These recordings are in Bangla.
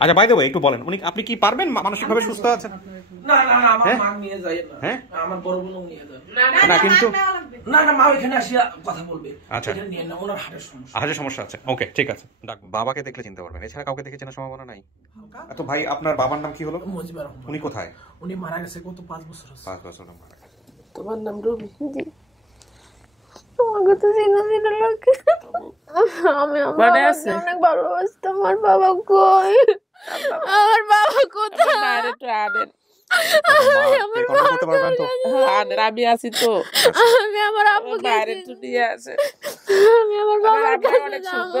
আচ্ছা বাই দ্য ওয়ে একটু বলেন, উনি আপনি কি পারবেন মানসিকভাবে সুস্থ আছেন? না না না, আমার মা নিয়ে যায় না। হ্যাঁ, আমার বড় বোনও নিয়ে যায় না, কিন্তু না না, মা এখানে আসিয়া কথা বলবে। আচ্ছা, এখানে নিয়ে না, ওনার হার্টের সমস্যা। হার্টের সমস্যা আছে, ওকে ঠিক আছে। বাবাকে দেখলে চিনতে পারবেন, এছাড়া কাউকে দেখে চেনার সম্ভাবনা নাই। তো ভাই আপনার বাবার নাম কি হলো? মুজিবুর রহমান। উনি কোথায়? উনি মারা গেছে গত 5 বছর হচ্ছে। 5 বছর মারা গেছে। তোমার নাম রবি? জি। তোমাকে তো চিনা চিনা লাগে। আমি অনেক ভালোবাসতাম। আমার বাবা কই? আমার বাবা কোথায়? বাইরে তো আনেন, আমি আছি তো। আমি আমার আব্বুকে বাইরে তো নিয়ে আসে। আমি আমার বাবার কাছে যাবো।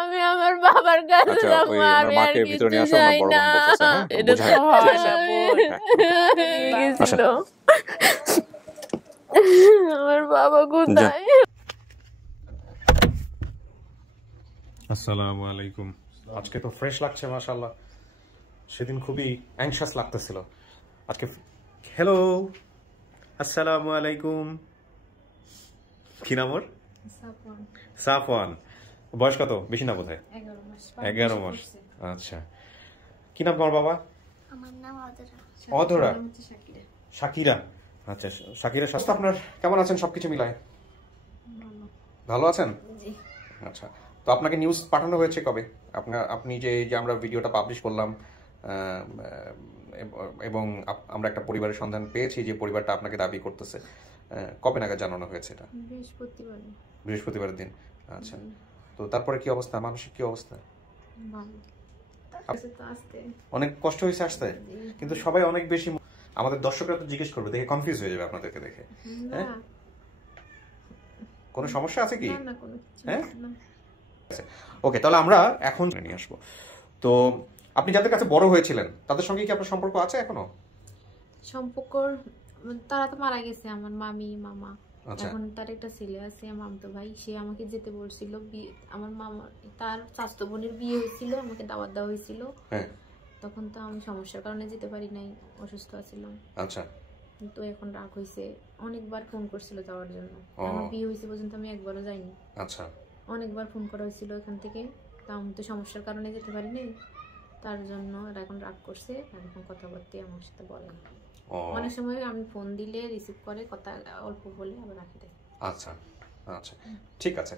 আমি আমার বাবার কাছে যাবো। আমি আর কিছু চাই না। এটা তো হয় না। গেছিল। আমার বাবা কোথায়? আসসালামু আলাইকুম। আজকে তো ফ্রেশ লাগছে মাশাআল্লাহ, সেদিন খুবই অ্যাংশাস লাগতেছিল। আজকে হ্যালো আসসালামু আলাইকুম। কি নাম ওর? সাফওয়ান। বয়স কত? বেশি না বোধহয় 11 মাস। আচ্ছা, কি নাম তোমার বাবা? আমার নাম অধরা। অধরা। শাকিরা। আচ্ছা, শাকিরা। স্বাস্থ্য আপনার কেমন আছেন সবকিছু মিলায়? ভালো আছেন? জি। আচ্ছা, তো আপনাকে নিউজ পাঠানো হয়েছে কবে? আপনি যে আমরা ভিডিওটা পাবলিশ করলাম এবং আমরা একটা পরিবারের সন্ধান পেয়েছি যে পরিবারটা আপনাকে দাবি করতেছে, কবে নাগাদ জানানো হয়েছে এটা? বৃহস্পতিবারের দিন। আচ্ছা, তো তারপরে কি অবস্থা, মানসিক কি অবস্থা? অনেক কষ্ট হয়েছে আসতে, কিন্তু সবাই অনেক বেশি, আমাদের দর্শকরা তো জিজ্ঞেস করবে, দেখে কনফিউজ হয়ে যাবে আপনাদেরকে দেখে। হ্যাঁ, কোনো সমস্যা আছে কি? হ্যাঁ, ওকে, তাহলে আমরা এখন নিয়ে আসবো। তো আপনি যাদের কাছে বড় হয়েছিলেন তাদের সঙ্গে কি আপনার সম্পর্ক আছে এখনো? সম্পর্ক তারা তো মারা গেছে, আমার মামি মামা। এখন তার একটা ছেলে আছে, মামতো ভাই, সে আমাকে যেতে বলছিল। আমার মামা তার চাচাতো বোনের বিয়ে হয়েছিল, আমাকে দাওয়াত দেওয়া হয়েছিল। তখন তো আমি সমস্যার কারণে যেতে পারি নাই, অসুস্থ আছিলাম। আচ্ছা, তো এখন রাগ হয়েছে, অনেকবার ফোন করছিল যাওয়ার জন্য। আমার বিয়ে হয়েছে পর্যন্ত আমি একবারও যাইনি। আচ্ছা, অনেকবার ফোন করা হয়েছিল এখান থেকে, তা আমি তো সমস্যার কারণে যেতে পারি নাই। তার জন্য এখন রাগ করছে, এখন কথাবার্তা আমার সাথে বলে না। অনেক সময় আমি ফোন দিলে রিসিভ করে, কথা অল্প বলে আবার রাখি দেয়। আচ্ছা আচ্ছা, ঠিক আছে।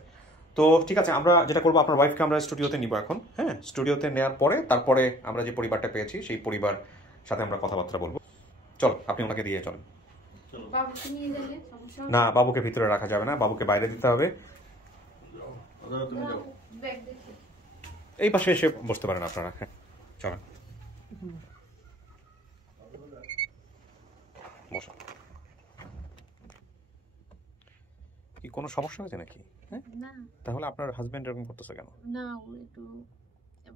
তো ঠিক আছে, আমরা যেটা করবো, আপনার ওয়াইফকে আমরা স্টুডিওতে নিব এখন। হ্যাঁ, স্টুডিওতে নেওয়ার পরে তারপরে আমরা যে পরিবারটা পেয়েছি সেই পরিবার সাথে আমরা কথাবার্তা বলবো। চল, আপনি ওনাকে দিয়ে চলেন। না, বাবুকে ভিতরে রাখা যাবে না, বাবুকে বাইরে দিতে হবে। এই পাশে এসে বসতে পারেন আপনারা। হ্যাঁ, চলেন বসো। কি কোনো সমস্যা হয়েছে নাকি? না। তাহলে আপনার হাজবেন্ড এরকম করতেছে কেন? না, ও একটু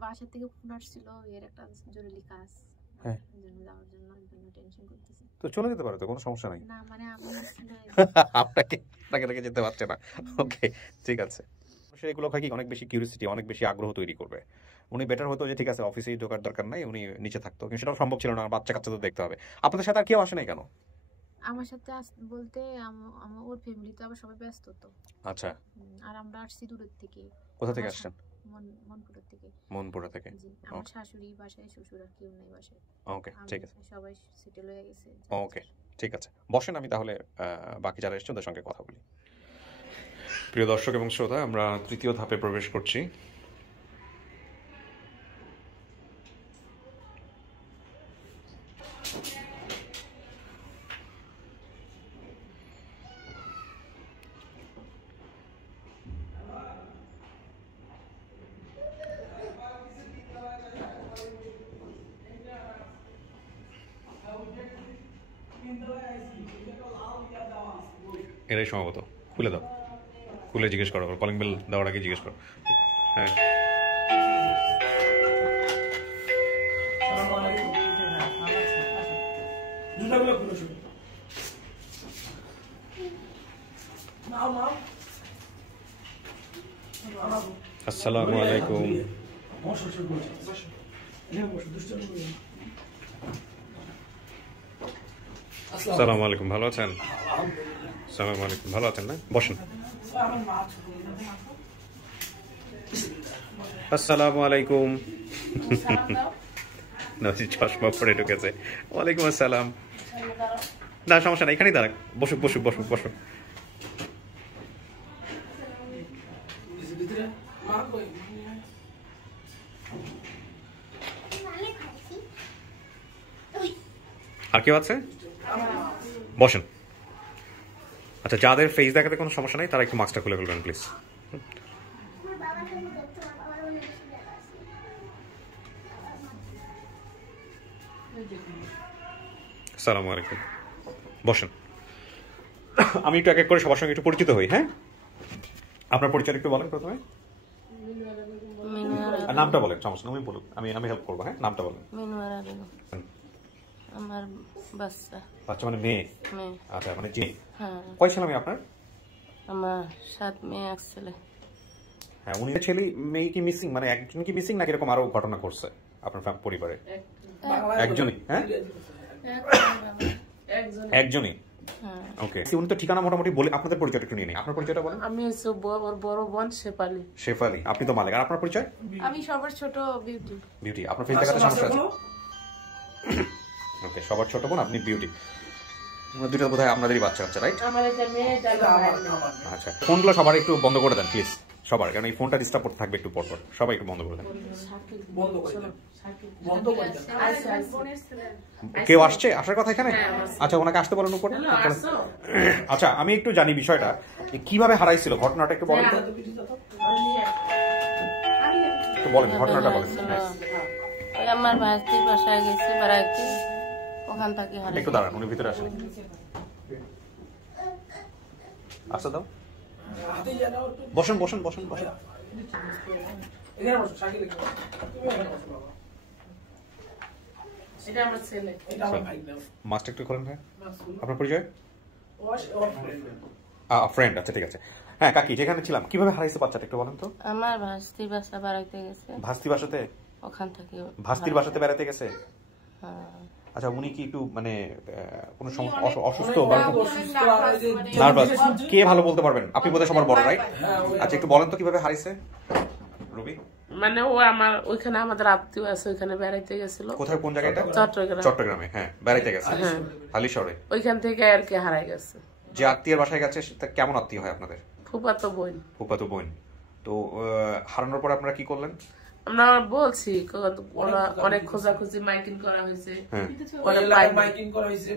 বাসা থেকে ফোন আসছিল, এর একটা জরুরি কাজ। হ্যাঁ, জন্য যাওয়ার জন্য টেনশন করতেছে। তো চলে যেতে পারে, তো কোনো সমস্যা নাই। না মানে আমি আপনাকে রেখে যেতে পারছে না। ওকে, ঠিক আছে। এগুলো হয় কি, অনেক বেশি কিউরিওসিটি, অনেক বেশি আগ্রহ তৈরি করবে। উনি বেটার হতো যে ঠিক আছে অফিসেই ঢোকার দরকার নাই, উনি নিচে থাকতো, কিন্তু সেটাও সম্ভব ছিল না, বাচ্চা কাচ্চা তো দেখতে হবে। আপনাদের সাথে আর কেউ আসে নাই কেন? আমার সাথে বলতে আমার ওর ফ্যামিলি তো আবার সবাই ব্যস্ত তো। আচ্ছা, আর আমরা আসছি দূরের থেকে। কোথা থেকে আসছেন? মনপুরা থেকে। মনপুরা থেকে। আমার শাশুড়ি বাসায়, শ্বশুর আর কেউ নেই বাসায়। ওকে, ঠিক আছে, সবাই সেটেল হয়ে গেছে। ওকে, ঠিক আছে, বসেন, আমি তাহলে বাকি যারা এসেছে ওদের সঙ্গে কথা বলি। প্রিয় দর্শক এবং শ্রোতা, আমরা তৃতীয় ধাপে প্রবেশ করছি। এটাই সম্ভবত, খুলে দাও, খুলে জিজ্ঞেস করো, কলিং বেল দেওয়ার আগে জিজ্ঞেস করো। হ্যাঁ, আসসালামু আলাইকুম। আসসালামু আলাইকুম, ভালো আছেন? আসসালামু আলাইকুম, ভালো আছেন না? বসেন। আসসালামু আলাইকুম। চশমা পরে ঢুকেছে। ওয়ালাইকুম আসসালাম। না সমস্যা না, এখানেই দাঁড়াক, বসুক বসুক বসুক বসুক। আর কেউ আছে? বসেন। আচ্ছা, যাদের ফেস দেখাতে কোনো সমস্যা নেই তারা একটু মাস্কটা খুলে ফেলবেন প্লিজ। আসসালামু আলাইকুম। বসেন। আমি একটু এক এক করে সবার সঙ্গে একটু পরিচিত হই। হ্যাঁ, আপনার পরিচয় একটু বলেন প্রথমে। নামটা বলেন, সমস্যা আমি বলুন, আমি হেল্প করবো। হ্যাঁ, নামটা বলেন। আমার বাচ্চা। বাচ্চা মানে মেয়ে? মেয়ে। আচ্ছা, মানে জি। হ্যাঁ। কয় ছেলে মেয়ে আপনার? আমার 7 মেয়ে 1 ছেলে। হ্যাঁ, উনি ছেলে মেয়ে কি মিসিং, মানে একজন কি মিসিং নাকি এরকম আরো ঘটনা করছে আপনার পরিবারে? একজনই। হ্যাঁ, একজনই। ওকে, উনি তো ঠিকানা মোটামুটি বলে আপনাদের পরিচয়টা একটু নিয়ে নেই। আপনার পরিচয়টা বলেন। আমি হচ্ছে বড় বোন শেফালি। শেফালি, আপনি তো মালিক। আর আপনার পরিচয়? আমি সবার ছোট বিউটি। বিউটি, আপনার ফেস দেখাতে সমস্যা আছে? ওকে, সবার ছোট বোন, আপনি বিউটি। দুটো বোধহয় আপনাদেরই বাচ্চা হচ্ছে, রাইট? আচ্ছা, ফোনগুলো সবার একটু বন্ধ করে দেন প্লিজ, সবার, কারণ এই ফোনটা ডিস্টার্ব করতে থাকবে একটু পরপর। সবাই একটু বন্ধ করে দেন। কেউ আসছে, আসার কথা এখানে? আচ্ছা, ওনাকে আসতে বলেন উপরে। আচ্ছা, আমি একটু জানি বিষয়টা কিভাবে হারাইছিল, ঘটনাটা একটু বলেন। একটু বলেন ঘটনাটা বলেন। আমার ভাস্তির বাসায় গেছে বেড়াইতে, ওখান থেকে হারিয়ে। একটু দাঁড়ান, উনি ভিতরে আসেন। আসতে দাও। বসেন বসেন বসেন বসেন। এটা আমার ছেলে। মাস্টার একটু করেন। ভাই, আপনার পরিচয়? ফ্রেন্ড। আচ্ছা, ঠিক আছে। হ্যাঁ কাকি, যেখানে ছিলাম, কিভাবে হারাইছে বাচ্চাটা একটু বলেন তো। আমার ভাস্তির বাসা বেড়াইতে গেছে। ভাস্তি বাসাতে? ওখান থেকে। ভাস্তির বাসাতে বেড়াতে গেছে? হ্যাঁ। আচ্ছা, উনি কি একটু মানে কোনো অসুস্থ বা নার্ভাস? কে ভালো বলতে পারবেন? আপনি বোধহয় সবার বড়, রাইট? আচ্ছা, একটু বলেন তো কিভাবে হারাইছে রবি। মানে ও আমার ওইখানে আমাদের আত্মীয় আছে, ওইখানে বেড়াইতে গেছিল। কোথায়, কোন জায়গায় এটা? চট্টগ্রাম। চট্টগ্রামে। হ্যাঁ, বেড়াইতে গেছে হালিশহরে। ওইখান থেকে আর কি হারাই গেছে। যে আত্মীয়ের বাসায় গেছে সেটা কেমন আত্মীয় হয় আপনাদের? ফুফাতো বোন। ফুফাতো বোন। তো হারানোর পর আপনারা কি করলেন? আমরা বলছি, ওরা অনেক খোঁজাখুঁজি মাইকিং করা হয়েছে, মাইকিং করা হয়েছে,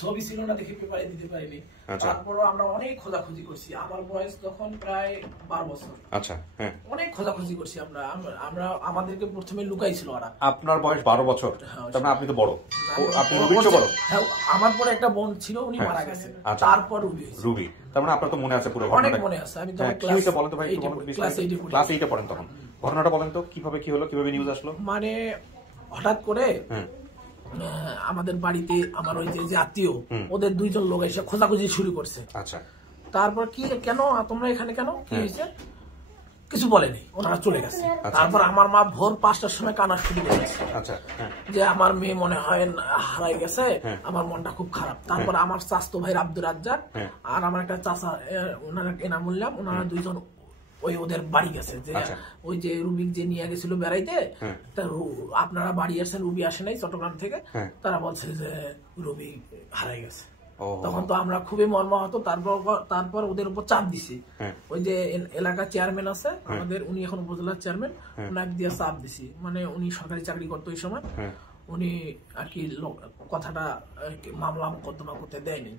ছবি ছিল না দেখে পেপারে দিতে পারিনি। তারপরও আমরা অনেক খোঁজাখুঁজি করছি। আমার বয়স তখন প্রায় 12 বছর। আচ্ছা, হ্যাঁ, অনেক খোঁজাখুঁজি করছি আমরা। আমাদেরকে প্রথমে লুকাইছিল ওরা। আপনার বয়স 12 বছর, তার মানে আপনি তো বড়। আপনি রুবির চেয়ে বড়? হ্যাঁ, আমার পরে একটা বোন ছিল, উনি মারা গেছে। তারপর রুবি। তার মানে আপনার তো মনে আছে পুরো ঘটনাটা? অনেক মনে আছে। আমি তো ক্লাস 8 পড়েন তখন। ঘটনাটা বলেন তো, কিভাবে কি হলো, কিভাবে নিউজ আসলো? মানে হঠাৎ করে আমাদের বাড়িতে আমার ওই যে আত্মীয়, ওদের 2 জন লোক এসে খোঁজাখুঁজি শুরু করছে। আচ্ছা, তারপর কি, কেন তোমরা এখানে, কেন কি হয়েছে, কিছু বলেনি, ওনারা চলে গেছে। তারপর আমার মা ভোর 5টার সময় কান্না শুরু করেছে। আচ্ছা, যে আমার মেয়ে মনে হয় হারাই গেছে, আমার মনটা খুব খারাপ। তারপর আমার চাচতো ভাই আব্দুর রাজ্জাক আর আমার একটা চাচা, ওনারা এনাম বললাম, ওনারা 2 জন ওই ওদের বাড়ি গেছে। যে ওই যে রুবি যে নিয়ে গেছিল বেড়াইতে, আপনারা বাড়ি আসছেন, রুবি আসে নাই চট্টগ্রাম থেকে। তারা বলছে যে রুবি হারাই গেছে। তখন তো আমরা খুবই মর্মাহত। তারপর ওদের উপর চাপ দিছি। ওই যে এলাকা চেয়ারম্যান আছে আমাদের, উনি এখন উপজেলার চেয়ারম্যান, ওনাকে দিয়ে চাপ দিছি। মানে উনি সরকারি চাকরি করতো ওই সময়, উনি আর কি কথাটা মামলা মোকদ্দমা করতে দেয়নি।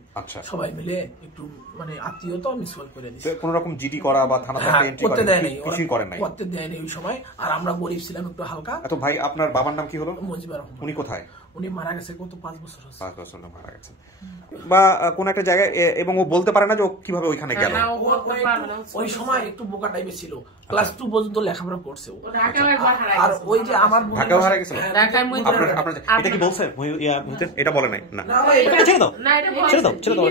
সবাই মিলে একটু মানে আত্মীয় তো মিসফল করে দিচ্ছে। কোনো রকম জিডি করা বা থানাতে এন্ট্রি করতে দেয়নি, কিছুই করেন নাই, করতে দেয়নি ওই সময়। আর আমরা গরিব ছিলাম একটু হালকা। তো ভাই, আপনার বাবার নাম কি হলো? মুজিবুর রহমান। উনি কোথায়? উনি মারা গেছে গত 5 বছর হচ্ছে। 5 বছর মারা গেছে বা কোন একটা জায়গায়, এবং ও বলতে পারে না যে ও কিভাবে ওইখানে গেল। ওই সময় একটু বোকা টাইপের ছিল। ক্লাস 2 পর্যন্ত লেখাপড়া করছে। আর ওই যে আমার ঢাকাও হারা গেছিল। এটা কি বলছে? এটা বলে নাই না, ছেড়ে দাও, ছেড়ে দাও, ছেড়ে দাও।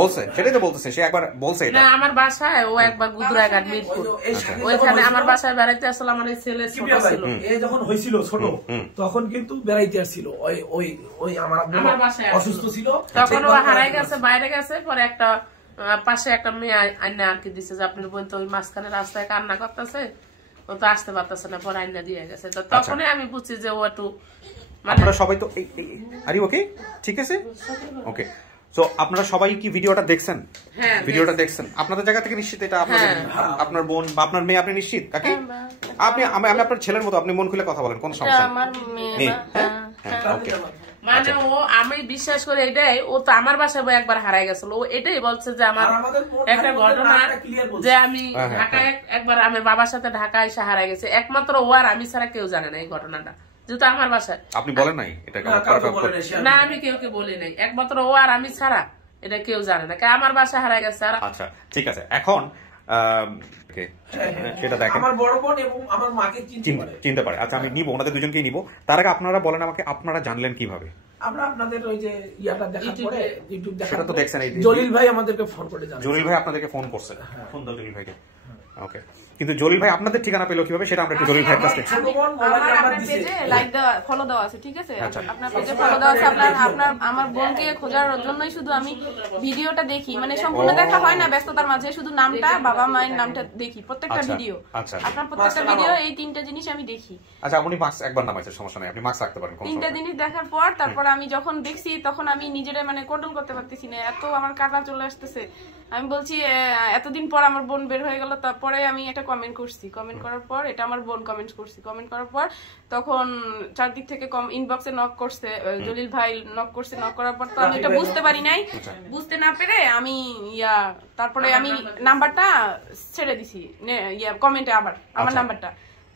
বলছে, সেটাই তো বলতেছে, সে একবার বলছে এটা। না, আমার বাসায় ও একবার গুদুরাঘাট মিরপুর, ওইখানে আমার বাসায় বেড়াইতে আসলে আমার ছেলে ছোট ছিল। এই যখন হয়েছিল ছোট, তখন কিন্তু বেড়াইতে আসছিল। ওই আমার অসুস্থ ছিল, তখন ও হারাই গেছে, বাইরে গেছে। পরে একটা পাশে একটা মেয়ে আইনা আর কি দিছে যে আপনার বোন তো ওই মাঝখানে রাস্তায় কান্না করতেছে, ও তো আসতে পারতেছে না, পরে আইনা দিয়ে গেছে। তো তখনই আমি বুঝছি যে ও একটু আপনারা সবাই তো আরে ওকে ঠিক আছে ওকে। তো আপনারা সবাই কি ভিডিওটা দেখছেন? হ্যাঁ ভিডিওটা দেখছেন আপনাদের জায়গা থেকে নিশ্চিত এটা আপনার বোন বা আপনার মেয়ে, আপনি নিশ্চিত কাকি? আপনি আমি আপনার ছেলের মতো, আপনি মন খুলে কথা বলেন, কোন সমস্যা নেই। আমার মেয়ে ওকে মানে ও, আমি বিশ্বাস করি এটাই, ও তো আমার বাসায় একবার হারাই গেছিল, ও এটাই বলছে যে আমার একটা ঘটনা যে আমি ঢাকায় একবার আমার বাবার সাথে ঢাকা এসে হারাই গেছে, একমাত্র ও আর আমি ছাড়া কেউ জানে না এই ঘটনাটা, যেহেতু আমার বাসায়। আপনি বলেন নাই এটা? না, আমি কেউ বলি নাই, একমাত্র ও আর আমি ছাড়া এটা কেউ জানে না, আমার বাসায় হারাই গেছে। আচ্ছা ঠিক আছে, এখন সেটা দেখেন আমার বড় বোন এবং আমার মাকে চিনতে পারে। আচ্ছা আমি নিব, ওনাদের দুজনকেই নিব। তার আগে আপনারা বলেন আমাকে, আপনারা জানলেন কিভাবে? আমরা আপনাদের ওই যে ইয়াটা দেখার পরে, ইউটিউব দেখার তো দেখছেন, এই জলিল ভাই আমাদেরকে ফোন করে জানান। জলিল ভাই আপনাদেরকে ফোন করছে, ফোন দাও জলিল ভাইকে। ওকে, কিন্তু জলিল ভাই আপনাদের ঠিকানা পেলো কিভাবে সেটা আমরা একটু জলিল ভাইয়ের কাছ থেকে। আপনার পেজে লাইক দেওয়া, ফলো দেওয়া আছে, ঠিক আছে? আপনার পেজে ফলো দেওয়া আছে। আপনার আমার বোনকে খোঁজার জন্যই শুধু আমি ভিডিওটা দেখি, মানে সম্পূর্ণ দেখা হয় না ব্যস্ততার মাঝে, শুধু নামটা, বাবা মায়ের নামটা দেখি প্রত্যেকটা ভিডিও। আপনার প্রত্যেকটা ভিডিও এই 3টা জিনিস আমি দেখি। আচ্ছা উনি মার্কস একবার নামাইছে, সমস্যা নাই, আপনি মার্কস রাখতে পারেন। 3টা জিনিস দেখার পর তারপর আমি যখন দেখছি তখন আমি নিজেরা মানে কন্ট্রোল করতে পারতেছি না, এত আমার কাটা চলে আসতেছে। আমি বলছি এতদিন পর আমার বোন বের হয়ে গেল। তারপরে আমি একটা কমেন্ট করছি, কমেন্ট করার পর এটা আমার বোন কমেন্ট করছি, কমেন্ট করার পর তখন চারদিক থেকে ইনবক্সে নক করছে, জলিল ভাই নক করছে। নক করার পর তো আমি এটা বুঝতে পারি নাই, বুঝতে না পেরে আমি তারপরে আমি নাম্বারটা ছেড়ে দিছি কমেন্টে, আবার আমার নাম্বারটা।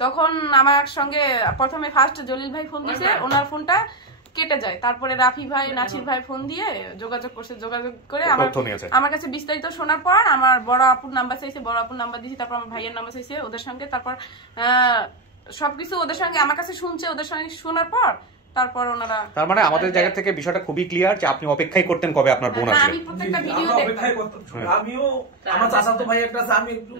তখন আমার সঙ্গে প্রথমে ফার্স্ট জলিল ভাই ফোন দিছে, ওনার ফোনটা কেটে যায়। তারপরে রাফি ভাই, নাছির ভাই ফোন দিয়ে যোগাযোগ করছে, যোগাযোগ করে আমার কাছে বিস্তারিত শোনার পর আমার বড় আপুর নাম্বার চাইছে, বড় আপুর নাম্বার দিয়েছি, তারপর আমার ভাইয়ের নাম্বার চাইছে ওদের সঙ্গে। তারপর সবকিছু ওদের সঙ্গে আমার কাছে শুনছে, ওদের সঙ্গে শোনার পর তারপর ওনারা, তার মানে আমাদের জায়গা থেকে বিষয়টা খুবই ক্লিয়ার যে আপনি অপেক্ষাই করতেন কবে আপনার বোন আসবে। আমি প্রত্যেকটা ভিডিও অপেক্ষাই করতাম। আমিও আমার চাচাতো ভাই একটা আছে, আমি একটু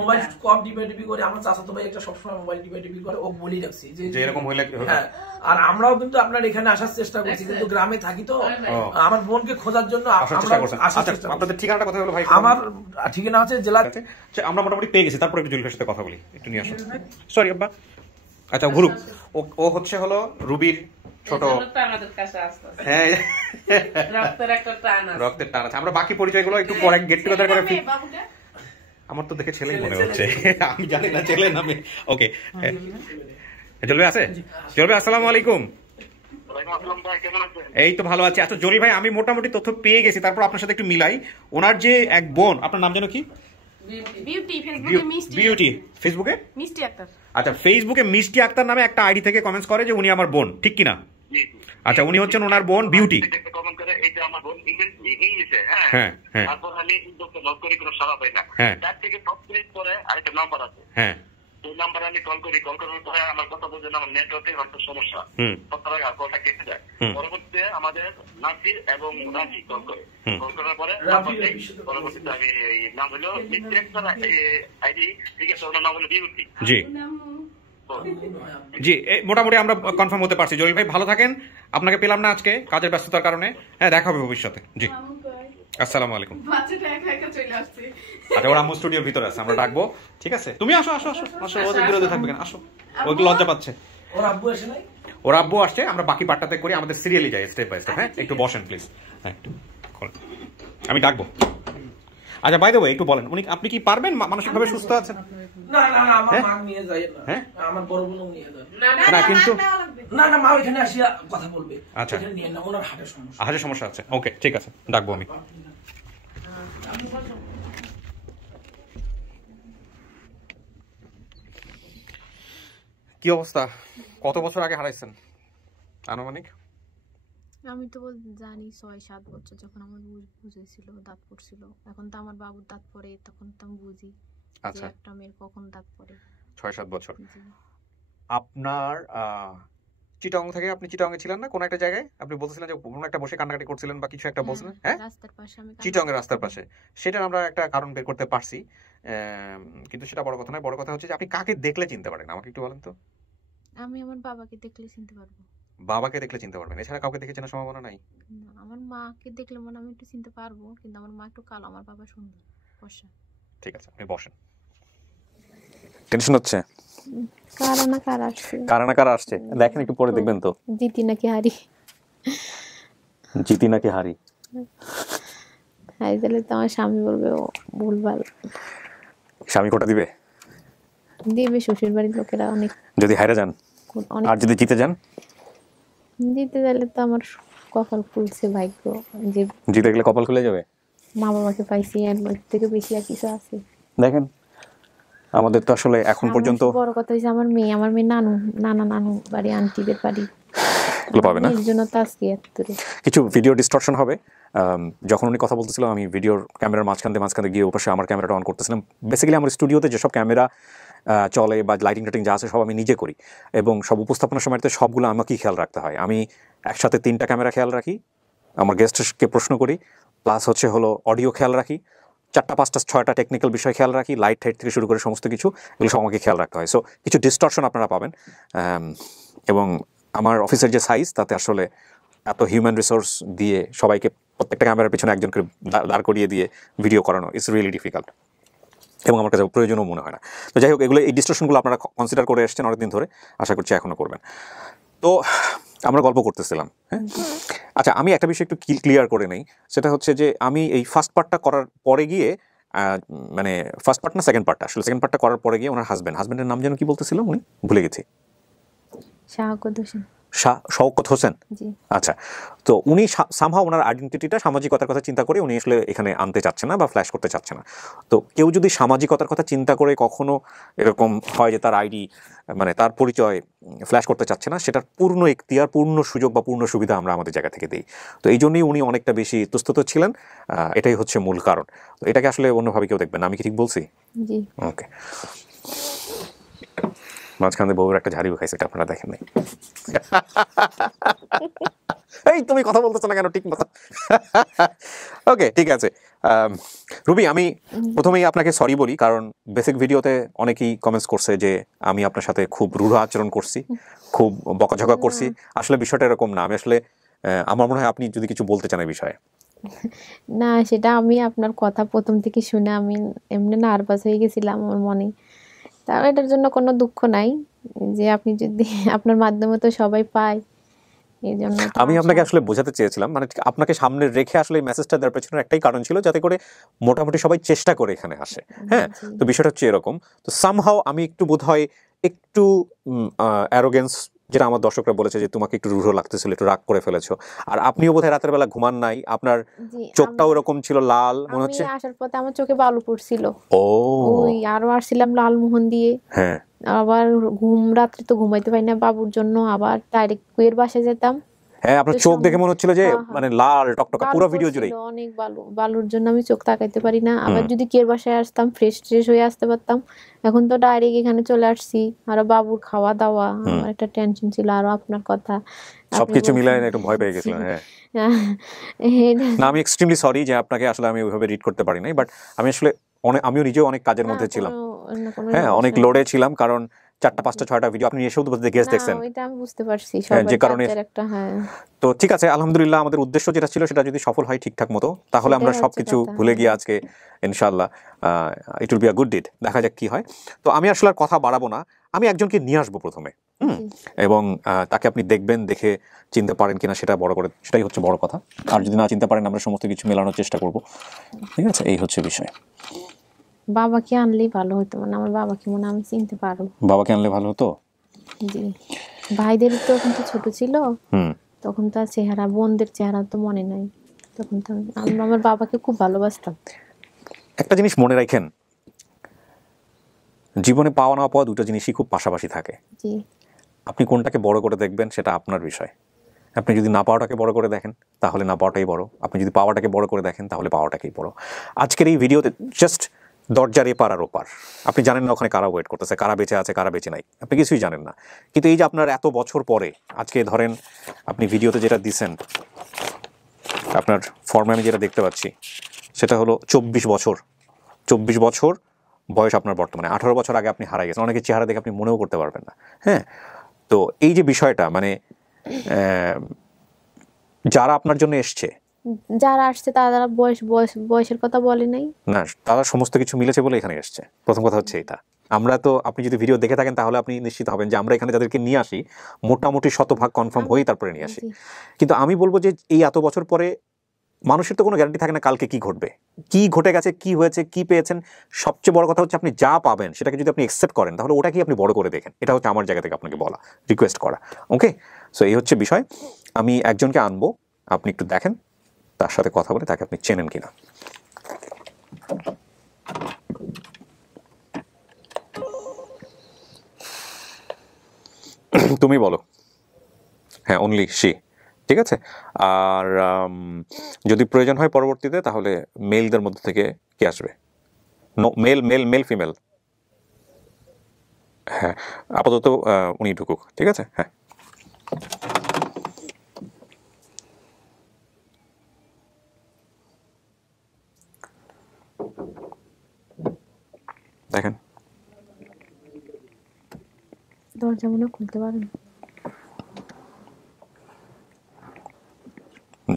মোবাইল কম টিপি করে, আমার চাচাতো ভাই একটা সবসময় মোবাইল টিপি করে, ও বলি রাখছি যে এরকম হইলে। হ্যাঁ, আর আমরাও কিন্তু আপনার এখানে আসার চেষ্টা করছি, কিন্তু গ্রামে থাকি তো আমার বোনকে খোঁজার জন্য আপনাদের ঠিকানাটা কোথায় হলো ভাই? আমার ঠিকানা আছে জেলা। আমরা মোটামুটি পেয়ে গেছি, তারপর একটু জলিল ভাইয়ের সাথে কথা বলি, একটু নিয়ে আসুন। সরি আব্বা। আচ্ছা গ্রুপ, ও হচ্ছে হলো রুবির ছোট, হ্যাঁ রক্তের টান আছে। আমরা বাকি পরিচয়গুলো একটু পরে গেট টুগেদার করে। আমার তো দেখে ছেলেই মনে হচ্ছে, আমি জানি না ছেলে নামে। ওকে জলিল ভাই আছে? জলিল ভাই আসসালামু আলাইকুম। এই তো ভালো আছি। আচ্ছা জলিল ভাই, আমি মোটামুটি তথ্য পেয়ে গেছি, তারপর আপনার সাথে একটু মিলাই। ওনার যে এক বোন, আপনার নাম যেন কি? বিউটি। ফেসবুকে মিষ্টি আক্তার। আচ্ছা ফেসবুকে মিষ্টি আক্তার নামে একটা আইডি থেকে কমেন্টস করে যে উনি আমার বোন, ঠিক কিনা? আচ্ছা উনি হচ্ছেন ওনার বোন বিউটি। হ্যাঁ হ্যাঁ হ্যাঁ ওই নাম্বার আমি কল করি, কল করার পরে আমার কথা বলছে না, আমার নেটওয়ার্কের হয়তো সমস্যা, কলটা কেটে যায়। পরবর্তীতে আমাদের নাসির এবং রাফি কল করে, কল করার পরে পরবর্তীতে আমি নাম হলো আইডি, ঠিক আছে, ওনার নাম হলো বিউটি। জি জি, মোটামুটি আমরা কনফার্ম হতে পারছি। জলিল ভাই ভালো থাকেন, আপনাকে পেলাম না আজকে কাজের ব্যস্ততার কারণে। হ্যাঁ দেখা হবে ভবিষ্যতে। জি আসসালামু আলাইকুম। আচ্ছা ওর আম্মু স্টুডিওর ভিতরে আছে, আমরা ডাকবো, ঠিক আছে? তুমি আসো আসো আসো আসো, ওদের বিরোধে থাকবে কেন, আসো। ওগুলো লজ্জা পাচ্ছে। ওর আব্বু আসে নাই? ওর আব্বু আসছে, আমরা বাকি পার্টটাতে করি, আমাদের সিরিয়ালি যাই স্টেপ বাই স্টেপ। হ্যাঁ একটু বসেন প্লিজ। হ্যাঁ একটু আমি ডাকবো। আচ্ছা বাই দ্য ওয়ে একটু বলেন, উনি আপনি কি পারবেন, মানসিকভাবে সুস্থ আছেন? না না না, আমার মা নিয়ে যায় না। হ্যাঁ আমার বড় বোনও নিয়ে যায় না, কিন্তু না না, মা ওখানে আসিয়া কথা বলবে। আচ্ছা নিয়ে না, ওনার হার্টের সমস্যা। হার্টের সমস্যা আছে। ওকে ঠিক আছে, ডাকবো আমি। কি অবস্থা? কত বছর আগে হারাইছেন আনুমানিক? আমি তো জানি 6-7 বছর, যখন আমার বুঝেছিল, দাঁত পড়ছিল। এখন তো আমার বাবুর দাঁত পড়ে, তখন তো আমি বুঝি যে একটা মেয়ের কখন দাঁত পড়ে। 6-7 বছর। আপনার চিটাগং থেকে, আপনি চিটাগং এ ছিলেন না কোন একটা জায়গায়? আপনি বলছিলেন যে কোন একটা বসে কান্নাকাটি করছিলেন বা কিছু একটা বলছিলেন। হ্যাঁ রাস্তার পাশে, আমি চিটাগং এর রাস্তার পাশে। সেটা আমরা একটা কারণ বের করতে পারছি, কিন্তু সেটা বড় কথা নয়। বড় কথা হচ্ছে যে আপনি কাকে দেখলে চিনতে পারেন, আমাকে একটু বলেন তো। আমি আমার বাবাকে দেখলে চিনতে পারবো। বাবাকে দেখলে চিনতে পারবেন, এছাড়া কাউকে দেখে চেনার সম্ভাবনা নাই? না, আমার মাকে দেখলে মনে আমি একটু চিনতে পারবো, কিন্তু আমার মা একটু কালো, আমার বাবা সুন্দর ফর্সা। ঠিক আছে আপনি বসেন। টেনশন হচ্ছে? কারা না কারা আসছে দেখেন, একটু পরে দেখবেন তো। জিতি নাকি হারি? জিতি নাকি হারি? হারি দিলে তো আমার স্বামী বলবে ও ভুলভাল। স্বামী কোটা দিবে? দিবে, শ্বশুর বাড়ির লোকেরা অনেক। যদি হারে যান? আর যদি জিতে যান? জিতে গেলে তো আমার কপাল খুলছে, ভাগ্য। যে জিতে গেলে কপাল খুলে যাবে। মা বাবাকে পাইছি, এর থেকে বেশি আর কিছু আছে? দেখেন আমাদের তো আসলে এখন পর্যন্ত বড় কথা হইছে আমার মেয়ে নানু বাড়ি, আন্টিদের বাড়ি পাবে না। এর জন্য তো আজকে কিছু ভিডিও ডিস্টরশন হবে। যখন উনি কথা বলতেছিলাম আমি ভিডিওর ক্যামেরার মাঝখানে গিয়ে ওপাশে আমার ক্যামেরাটা অন করতেছিলাম। বেসিক্যালি আমার স্টুডিওতে যেসব ক্যামেরা চলে বা লাইটিং টাইটিং যা আছে সব আমি নিজে করি, এবং সব উপস্থাপনার সময়তে সবগুলো আমাকেই খেয়াল রাখতে হয়। আমি একসাথে 3টা ক্যামেরা খেয়াল রাখি, আমার গেস্টকে প্রশ্ন করি, প্লাস হলো অডিও খেয়াল রাখি, 4টা 5টা 6টা টেকনিক্যাল বিষয় খেয়াল রাখি, লাইট টাইট থেকে শুরু করে সমস্ত কিছু, এগুলো সব আমাকে খেয়াল রাখতে হয়। সো কিছু ডিস্টরশন আপনারা পাবেন, এবং আমার অফিসের যে সাইজ তাতে আসলে এত হিউম্যান রিসোর্স দিয়ে সবাইকে প্রত্যেকটা ক্যামেরার পিছনে একজনকে দাঁড় করিয়ে দিয়ে ভিডিও করানো ইটস রিয়েলি ডিফিকাল্ট, এবং আমার কাছে প্রয়োজনও মনে হয় না। তো যাই হোক, এগুলো এই ডিস্টরশনগুলো আপনারা কনসিডার করে এসেছেন অনেকদিন ধরে, আশা করছি এখনও করবেন। তো আমরা গল্প করতেছিলাম। হ্যাঁ, আচ্ছা আমি একটা বিষয় একটু ক্লিয়ার করে নেই, সেটা হচ্ছে যে আমি এই ফার্স্ট পার্টটা করার পরে গিয়ে, মানে ফার্স্ট পার্ট না সেকেন্ড পার্টটা, আসলে সেকেন্ড পার্টটা করার পরে গিয়ে ওনার হাজব্যান্ডের নাম যেন কি বলতেছিল উনি, ভুলে গেছি। শওকত হোসেন। আচ্ছা, তো উনি সামহাও ওনার আইডেন্টিটিটা সামাজিকতার কথা চিন্তা করে উনি আসলে এখানে আনতে চাচ্ছে না বা ফ্ল্যাশ করতে চাচ্ছে না। তো কেউ যদি সামাজিকতার কথা চিন্তা করে কখনো এরকম হয় যে তার আইডি মানে তার পরিচয় ফ্ল্যাশ করতে চাচ্ছে না, সেটার পূর্ণ এখতিয়ার, পূর্ণ সুযোগ বা পূর্ণ সুবিধা আমরা আমাদের জায়গা থেকে দিই। তো এই জন্যই উনি অনেকটা বেশি ইতস্তত ছিলেন, এটাই হচ্ছে মূল কারণ। তো এটাকে আসলে অন্যভাবে কেউ দেখবেন, আমি কি ঠিক বলছি? ওকে। মাঝখানে বউর একটা ঝাড়িও খাইছে, এটা আপনারা দেখেন নাই। এই তুমি কথা বলতেছো না কেন ঠিক মতো? ওকে, ঠিক আছে। রুবি, আমি প্রথমেই আপনাকে সরি বলি, কারণ বেসিক ভিডিওতে অনেকেই কমেন্টস করছে যে আমি আপনার সাথে খুব রূঢ় আচরণ করছি, খুব বকাঝকা করছি। আসলে বিষয়টা এরকম না। আমি আসলে আমার মনে হয় আপনি যদি কিছু বলতে চান এই বিষয়ে। না, সেটা আমি আপনার কথা প্রথম থেকে শুনে আমি এমনি নার্ভাস হয়ে গেছিলাম আমার মনে। তাও এটার জন্য কোনো দুঃখ নাই, যে আপনি যদি আপনার মাধ্যমে তো সবাই পায়, এই জন্য আমি আপনাকে আসলে বোঝাতে চেয়েছিলাম, মানে আপনাকে সামনে রেখে আসলে এই মেসেজটা দেওয়ার পেছনে একটাই কারণ ছিল, যাতে করে মোটামুটি সবাই চেষ্টা করে এখানে আসে। হ্যাঁ, তো বিষয়টা হচ্ছে এরকম। তো সামহাও আমি একটু বোধহয় একটু অ্যারোগেন্স, যেটা আমার দর্শকরা বলেছে যে তোমাকে একটু রূঢ় লাগতেছিল, একটু রাগ করে ফেলেছো। আর আপনিও বোধহয় রাতের বেলা ঘুমান নাই, আপনার চোখটাও এরকম ছিল লাল মনে হচ্ছে। আসার পথে আমার চোখে বালু পড়ছিল। ওই আরো আসছিলাম লালমোহন দিয়ে। হ্যাঁ, আবার রাত্রে তো ঘুমাইতে পারি না বাবুর জন্য, আবার ডাইরেক্ট কুয়ের বাসায় যেতাম। হ্যাঁ, আপনার চোখ দেখে মনে হচ্ছিল যে মানে লাল টকটকা পুরো ভিডিও জুড়ে। অনেক বালুর জন্য আমি চোখ তাকাইতে পারি না। আবার যদি কুয়ের বাসায় আসতাম ফ্রেশ হয়ে আসতে পারতাম। এখন তো ডাইরেক্ট এখানে চলে আসছি, আর বাবুর খাওয়া দাওয়া, আমার একটা টেনশন ছিল, আরো আপনার কথা সবকিছু মিলায় একটু ভয় পেয়ে গেছিলাম। হ্যাঁ, না আমি এক্সট্রিমলি সরি যে আপনাকে আসলে আমি ওইভাবে রিড করতে পারি নাই, বাট আমি আসলে আমিও নিজেও অনেক কাজের মধ্যে ছিলাম। হ্যাঁ, অনেক লোডে ছিলাম, কারণ 4টা 5টা 6টা ভিডিও আপনি এসেও তো গেস্ট দেখছেন। এটা আমি বুঝতে পারছি, সবাই যে কারণে একটা। হ্যাঁ, তো ঠিক আছে, আলহামদুলিল্লাহ আমাদের উদ্দেশ্য যেটা ছিল সেটা যদি সফল হয় ঠিকঠাক মতো, তাহলে আমরা সবকিছু ভুলে গিয়ে আজকে ইনশাআল্লাহ it will be a good did. দেখা যাক কি হয়। তো আমি আসলে আর কথা বাড়াবো না, আমি একজনকে নিয়ে আসবো প্রথমে, এবং তাকে আপনি দেখবেন, দেখে চিনতে পারেন কিনা সেটাই হচ্ছে বড় কথা। আর যদি না চিনতে পারেন আমরা সমস্ত কিছু মেলানোর চেষ্টা করব। ঠিক আছে, এই হচ্ছে বিষয়। বাবাকে আনলেই ভালো হতো, মানে আমার বাবাকে মনে আমি চিনতে পারবো। বাবাকে আনলে ভালো হতো। জি, ভাইদের তো তখন তো ছোট ছিল, তখন তো চেহারা, বোনদের চেহারা তো মনে নাই। তখন তো আমি আমার বাবাকে খুব ভালোবাসতাম। একটা জিনিস মনে রাখেন, জীবনে পাওয়া না পাওয়া দুটো জিনিসই খুব পাশাপাশি থাকে। জি, আপনি কোনটাকে বড় করে দেখবেন সেটা আপনার বিষয়। আপনি যদি না পাওয়াটাকে বড় করে দেখেন তাহলে না পাওয়াটাই বড়, আপনি যদি পাওয়াটাকে বড় করে দেখেন তাহলে পাওয়াটাকেই বড়। আজকের এই ভিডিওতে জাস্ট দরজার এপার আর ওপার, আপনি জানেন না ওখানে কারা ওয়েট করতেছে, কারা বেঁচে আছে, কারা বেঁচে নাই, আপনি কিছুই জানেন না। কিন্তু এই যে আপনার এত বছর পরে আজকে ধরেন আপনি ভিডিওতে যেটা দিচ্ছেন, আপনার ফর্মে আমি যেটা দেখতে পাচ্ছি সেটা হলো 24 বছর বয়স আপনার বর্তমানে। 18 বছর আগে আপনি হারাই গেছেন, অনেকের চেহারা দেখে আপনি মনেও করতে পারবেন না। হ্যাঁ, তো এই যে বিষয়টা, মানে যারা আপনার জন্য এসছে, যারা আসছে তারা বয়সের কথা বলে নাই না, তারা সমস্ত কিছু মিলেছে বলে এখানে এসছে। প্রথম কথা হচ্ছে এটা। আমরা তো, আপনি যদি ভিডিও দেখে থাকেন তাহলে আপনি নিশ্চিত হবেন যে আমরা এখানে যাদেরকে নিয়ে আসি মোটামুটি শতভাগ কনফার্ম হয়েই তারপরে নিয়ে আসি। কিন্তু আমি বলবো যে এই এত বছর পরে মানুষের তো কোনো গ্যারান্টি থাকে না কালকে কি ঘটবে, কি ঘটে গেছে, কি হয়েছে, কি পেয়েছেন। সবচেয়ে বড় কথা হচ্ছে আপনি যা পাবেন সেটাকে যদি আপনি অ্যাকসেপ্ট করেন তাহলে ওটাকেই আপনি বড় করে দেখেন। এটা হচ্ছে আমার জায়গা থেকে আপনাকে বলা, রিকোয়েস্ট করা। ওকে, সো এই হচ্ছে বিষয়। আমি একজনকে আনবো, আপনি একটু দেখেন তার সাথে কথা বলে তাকে আপনি চেনেন কিনা। তুমি বলো। হ্যাঁ, অনলি সি, ঠিক আছে। আর যদি প্রয়োজন হয় পরবর্তীতে তাহলে মেলদের মধ্যে থেকে কে আসবে? Male male male female? হ্যাঁ, আপাতত উনি ঢুকুক, ঠিক আছে। হ্যাঁ, দেখেন দরজা মনে খুলতে পারেন।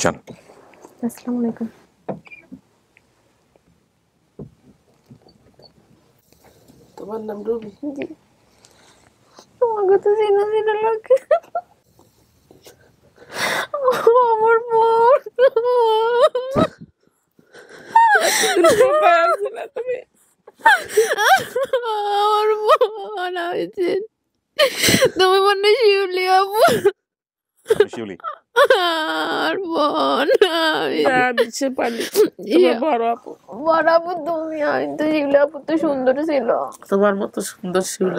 যান। আসসালামু আলাইকুম। তোমার নাম রুবি? জি। তোমাকে তো চিনা চিনা লাগে। আমার বোন। তুমি আমার বোন হয়েছে। তুমি মনে শিউলি আপু? শিউলি আর বোন বড় আপু। বড় আপু তুমি? আমি তো শিউলি আপু তো সুন্দর ছিল। তোমার মতো সুন্দর শিউলি?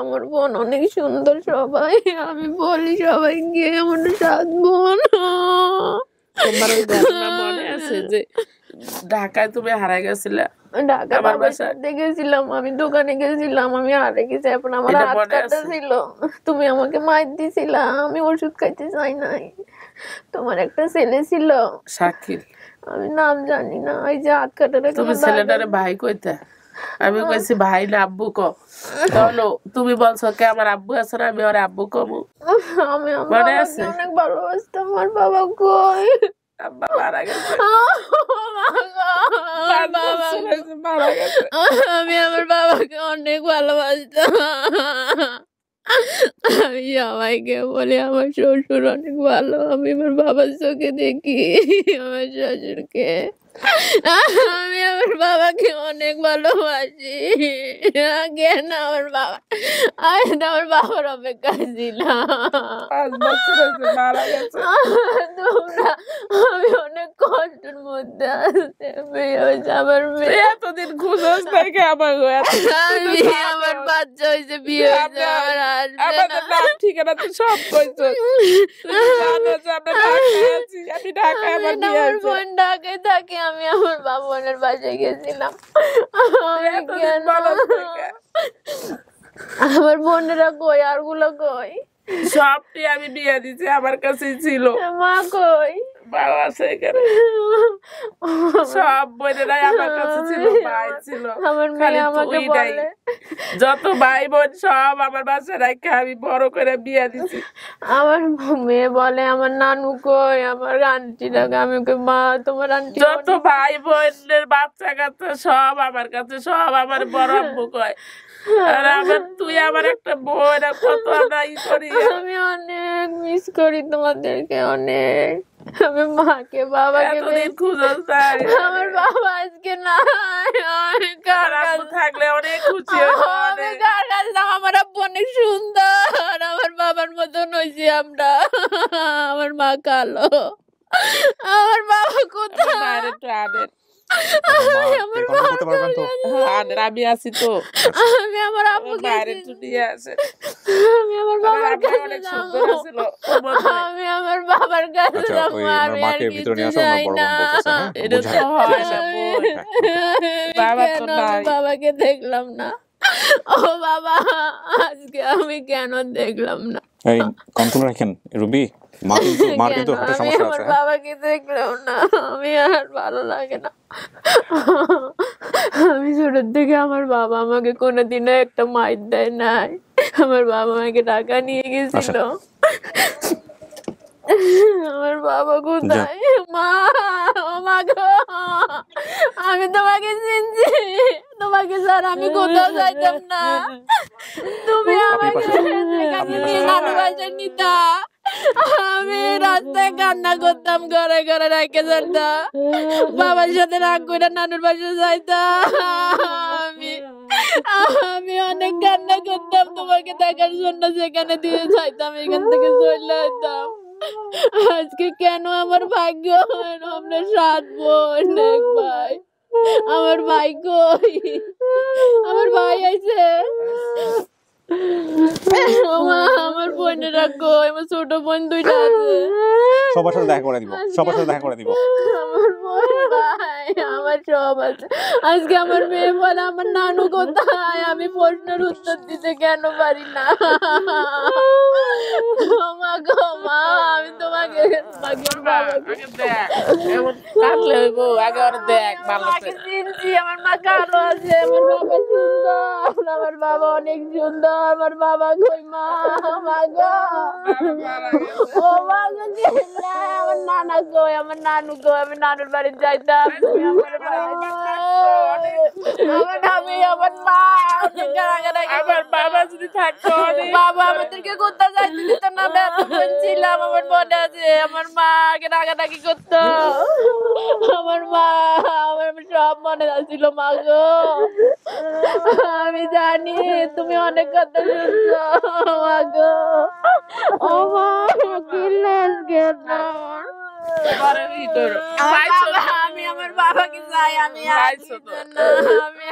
আমার বোন অনেক সুন্দর। সবাই আমি বলি সবাইকে আমার 7 বোন। তোমার ওই ঘটনা মনে আছে যে ঢাকায় তুমি হারাই গেছিলে? ঢাকা আমার বাসায় গেছিলাম, আমি দোকানে গেছিলাম, আমি হারিয়ে গেছি। এখন আমার হাত কাটা ছিল, তুমি আমাকে মাইর দিছিলা, আমি ওষুধ খাইতে চাই নাই। তোমার একটা ছেলে ছিল শাকিল, আমি নাম জানি না, এই যে হাত কাটাটা। তুমি ছেলেটারে ভাই কইতে? আমি কইছি ভাই না আব্বু ক। বলো, তুমি বলছো কে আমার আব্বু আছে না, আমি ওর আব্বু কমু। আমি অনেক ভালোবাসতাম। আমার বাবা কই? আব্বা মারা গেছে। আমি আমার বাবাকে অনেক ভালোবাসতাম। আমি সবাইকে বলি আমার শ্বশুর অনেক ভালো। আমি আমার বাবার চোখে দেখি আমার শ্বশুরকে। আমি আমার বাবাকে অনেক ভালোবাসি। কেন আমার বাবা, আমি তো আমার বাবার অপেক্ষা ছিলাম। 5 বছর হয়েছে মারা গেছে। তোমরা, আমি অনেক কষ্টের মধ্যে আছি। আমার মেয়ে এতদিন খুঁজোস থেকে আমার আমার বাচ্চা হয়েছে, বিয়ে হয়েছে, আমার আমাদের নাম ঠিকানা তো সব কইছো। আমি ঢাকায়, আমার বোন ঢাকায় থাকে, আমি আমার বোনের বাসায় গেছিলাম। আমার বোনেরা কই? আর গুলো কই? সবটি আমি বিয়ে দিছি, আমার কাছেই ছিল। মা কই? বাবা আছে এখানে। সব বোনেরাই আমার কাছে ছিল, ভাই ছিল। আমার মেয়ে আমাকে বলে, যত ভাই বোন সব আমার বাসায় রেখে আমি বড় করে বিয়ে দিছি। আমার মেয়ে বলে আমার নানু কই, আমার আন্টিরা। আমি কই মা তোমার আন্টি। যত ভাই বোনের বাচ্চা কাচ্চা সব আমার কাছে, সব আমার বড় আব্বু কয়। আর তুই আমার একটা বোন, কত আমরা ই করি। আমি অনেক মিস করি তোমাদেরকে, অনেক। আমি মাকে বাবাকে খুঁজো চাই। আমার বাবা আজকে নাই, থাকলে অনেক খুশি। আমার আব্বু অনেক সুন্দর, আমার বাবার মতন হয়েছি আমরা। আমার মা কালো, আমার বাবা কোথায়? আমি আছি তো, আমি আমার আব্বুকে আছে। আমি আমার বাবার কাছে যাবো, আমি আমার বাবার কাছে যাবো। আমি আর কিছু চাই না। এটা তো হয় না, বাবা তো নাই। বাবাকে দেখলাম না। ও বাবা, আজকে আমি কেন দেখলাম না? এই কন্ট্রোল রাখেন রুবি, মা কিন্তু হাতে সমস্যা আছে। বাবাকে দেখলাম না, আমি আর ভালো লাগে না। আমি ছোটর থেকে আমার বাবা আমাকে কোনোদিনও একটা মাইর দেয় নাই। আমার বাবা আমাকে টাকা নিয়ে গেছিল। আমার বাবা কোথায়? মা, ও মা গো, আমি তোমাকে চিনছি, তোমাকে স্যার আমি কোথাও যাইতাম না, তুমি আমাকে নানু বাসায় নিতা, আমি রাস্তায় কান্না করতাম, ঘরে ঘরে রাখে যেতাম, বাবার সাথে রাগ করে নানুর বাসায় যাইতাম, আমি অনেক কান্না করতাম তোমাকে দেখার জন্য, যেখানে দিয়ে যাইতাম এখান থেকে চলে যেতাম। আজকে কেন আমার ভাগ্য, আমরা 7 বোন 1 ভাই, আমার ভাই কই? আমার ভাই আইছে, আমার বোনেরা কই? আমার ছোট বোন 2টা আছে, সবার সাথে দেখা করে দিব, সবার সাথে দেখা করে দিব। আমার বোন ভাই আমার সব আছে। আজকে আমার মেয়ে বলে আমার নানু কোথায়, আমি প্রশ্নের উত্তর দিতে কেন পারি না? মা গো মা, আমি তোমাকে চিনছি, আমার মা কালো আছে, আমার বাবা সুন্দর, আমার বাবা অনেক সুন্দর, আমার বাবা কই? মা, মা গো, ও মা গো, আমার নানা কই? আমার নানু কই? আমি নানুর বাড়ি যাইতাম, আমার মা, আমার বাবা যদি থাকতো, বাবা আমাদেরকে কোথাও যাইতে দিত না, ছিলাম, আমার মনে আছে, আমার মা আগে রাগারাগি করতো, আমার মা, আমার সব মনে আছিল। মা গো, আমি জানি তুমি অনেক কথা শুনছো, মা গো, ও মা, আমি আমার বাবাকে চাই, আমি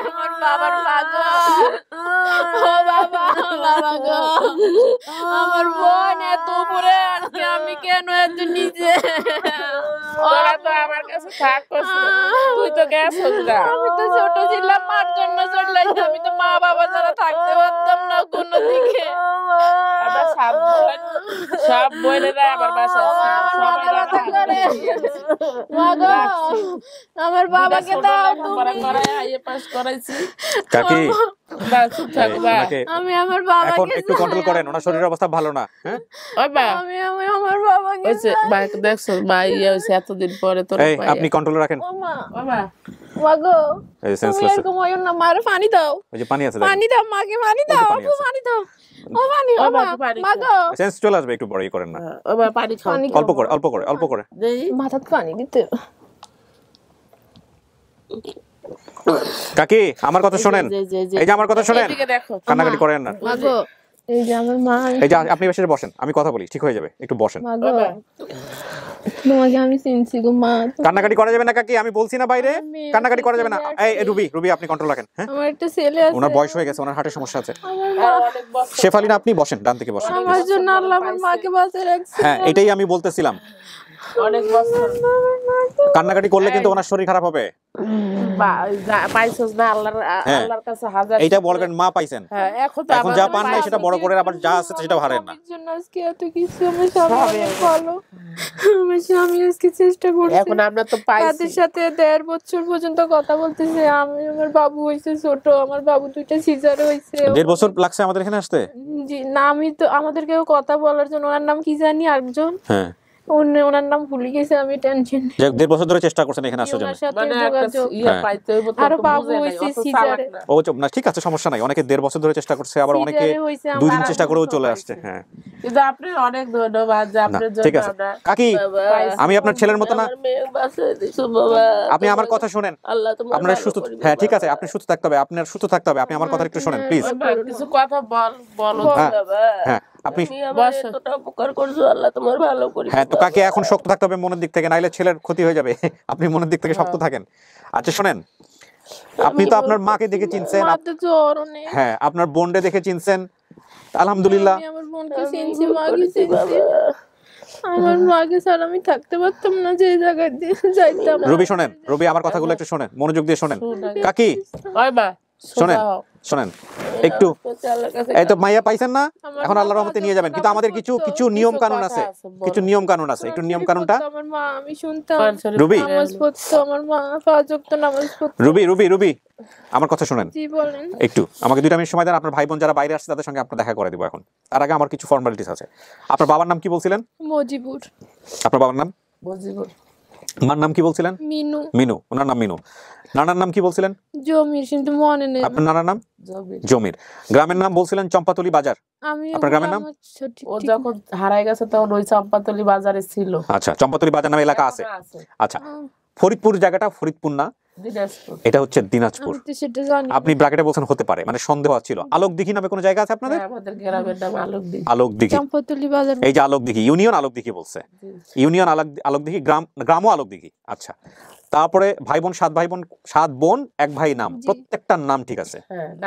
আমার বাবার পাগল, ও বাবা, বাবা গো, আমার বোন এত উপরে, আজকে আমি কেন এত নিচে? ওরা তো আমার কাছে থাকছিস, তুই তো গেছিস না। আমি তো ছোট ছিলাম, মার জন্য চলে আসলাম, আমি তো মা বাবা ছাড়া থাকতে পারতাম না কোনো দিকে। আমার সব বোনেরা আমার বাসায় আমার বাবাকে দাও করাইছি। কাকি আমি আমার বাবাকে এখন একটু কন্ট্রোল করেন, ওনার শরীরের অবস্থা ভালো না। হ্যাঁ, আমি আমার বাবাকে দেখছো ভাই এতদিন পরে তোর আপনি কন্ট্রোল রাখেন। মা গো, তুমি এরকম হইও না, মারে পানি দাও, ওই যে পানি আছে, পানি দাও, মাকে পানি দাও, আপু পানি দাও, ও পানি, ও মা গো, সেন্স চলে আসবে, একটু বড়ই করেন না, ও পানি খাও, অল্প করে অল্প করে অল্প করে মাথায় পানি দিতে। কাকি আমার কথা শুনেন, এই যে আমার কথা শুনেন, কান্নাকাটি করেন না। মা গো, এই যে আমার মা, এই যে আপনি বসে বসেন, আমি কথা বলি, ঠিক হয়ে যাবে, একটু বসেন। মা গো, তোমাকে আমি চিনছি গো মা। কান্নাকাটি করা যাবে না কাকি, আমি বলছি না বাইরে কান্নাকাটি করা যাবে না। এই রুবি, রুবি আপনি কন্ট্রোল রাখেন। হ্যাঁ, আমার একটা ছেলে আছে, ওনার বয়স হয়ে গেছে, ওনার হার্টের সমস্যা আছে। শেফালিনা আপনি বসেন, ডান থেকে বসেন। আমার জন্য আল্লাহ আমার মাকে বাঁচিয়ে রাখছে। হ্যাঁ, এটাই আমি বলতেছিলাম, অনেক বছর কান্নাকাটি করলে কিন্তু ওনার শরীর খারাপ হবে। পাইছস না, আল্লাহর কাছে হাজার এইটা বলবেন মা পাইছেন, এখন যা পান নাই সেটা বড় করে, আবার যা আছে সেটা হারেন না। জন্য আজকে এত কিছু আমার সামনে ভালো, আমার স্বামী আজকে চেষ্টা করছে, এখন আমরা তো পাইছি, তাদের সাথে 1.5 বছর পর্যন্ত কথা বলতেছে। আমি, আমার বাবু হইছে ছোট, আমার বাবু 2টা সিজার হইছে। 1.5 বছর লাগছে আমাদের এখানে আসতে। জি না, আমি তো আমাদেরকেও কথা বলার জন্য, ওনার নাম কি জানি আরেকজন, হ্যাঁ ওনার নাম ভুলে গেছে, আমি টেনশন। 1.5 বছর ধরে চেষ্টা করছেন এখানে আসার জন্য, আর বাবু হইছে সিজারে। ও না, ঠিক আছে, সমস্যা নাই। অনেকে 1.5 বছর ধরে চেষ্টা করছে, আবার অনেকে 2 দিন চেষ্টা করেও চলে আসছে। হ্যাঁ, কিন্তু আপনি অনেক ধন্যবাদ যে আপনার জন্য। ঠিক আছে কাকি, আমি আপনার ছেলের মতো না, আপনি আমার কথা শুনেন, আপনার সুস্থ, হ্যাঁ ঠিক আছে, আপনি সুস্থ থাকতে হবে, আপনার সুস্থ থাকতে হবে, আপনি আমার কথা একটু শুনেন প্লিজ। কিছু কথা বলো। হ্যাঁ, আপনি এতটা উপকার করছো, আল্লাহ তোমার ভালো করি। হ্যাঁ, তো কাকে এখন শক্ত থাকতে হবে মনের দিক থেকে, নাইলে ছেলের ক্ষতি হয়ে যাবে। আপনি মনের দিক থেকে শক্ত থাকেন। আচ্ছা শুনেন, আপনি তো আপনার মাকে দেখে চিনছেন, হ্যাঁ আপনার বোনকে দেখে চিনছেন, আলহামদুলিল্লাহ। আমার বোনকে চিনছি, মাকে চিনছি, আমার মাকে ছাড়া আমি থাকতে পারতাম না, যে জায়গায় যাইতাম। রবি শোনেন, রবি আমার কথাগুলো একটু শোনেন, মনোযোগ দিয়ে শোনেন। কাকি শোনেন, শোনেন একটু, এই তো মাইয়া পাইছেন না, এখন আল্লাহর রহমতে নিয়ে যাবেন, কিন্তু আমাদের কিছু নিয়ম কানুন আছে, কিছু নিয়ম কানুন আছে, একটু নিয়ম কানুনটা। আমার মা, আমি শুনতাম রবি নামাজ পড়তো, আমার মা 5 ওয়াক্ত নামাজ পড়তো। রবি রবি রবি আমার কথা শুনেন, জি বলেন। একটু আমাকে 2টা মিনিট সময় দেন, আপনার ভাই বোন যারা বাইরে আসছে তাদের সঙ্গে আপনার দেখা করে দিব এখন। তার আগে আমার কিছু ফর্মালিটিস আছে। আপনার বাবার নাম কি বলছিলেন? মজিবুর। আপনার বাবার নাম? মজিবুর। মার নাম কি বলছিলেন? মিনু। মিনু, ওনার নাম মিনু। নানার নাম কি বলছিলেন? জমির, কিন্তু মনে নেই। আপনার নানার নাম? জমির। গ্রামের নাম বলছিলেন চম্পাতলি বাজার। আপনার গ্রামের নাম? ও যখন হারাই গেছে তখন ওই চম্পাতলি বাজারে ছিল। আচ্ছা, চম্পাতলি বাজার নামে এলাকা আছে। আচ্ছা, ফরিদপুর জায়গাটা ফরিদপুর না, এটা হচ্ছে দিনাজপুর। আপনি ব্র্যাকেটে বলছেন হতে পারে, মানে সন্দেহ ছিল। আলোকদিঘি নামে কোনো জায়গা আছে আপনাদের? আমাদের গ্রামের নাম আলোকদিঘি। আলোকদিঘি, চম্পাতলি বাজার। এই যে আলোকদিঘি, ইউনিয়ন আলোকদিঘি বলছে, ইউনিয়ন আলোকদিঘি, গ্রামও আলোকদিঘি। আচ্ছা, তারপরে ভাই বোন 7 ভাই বোন 7 বোন 1 ভাই নাম, প্রত্যেকটার নাম ঠিক আছে,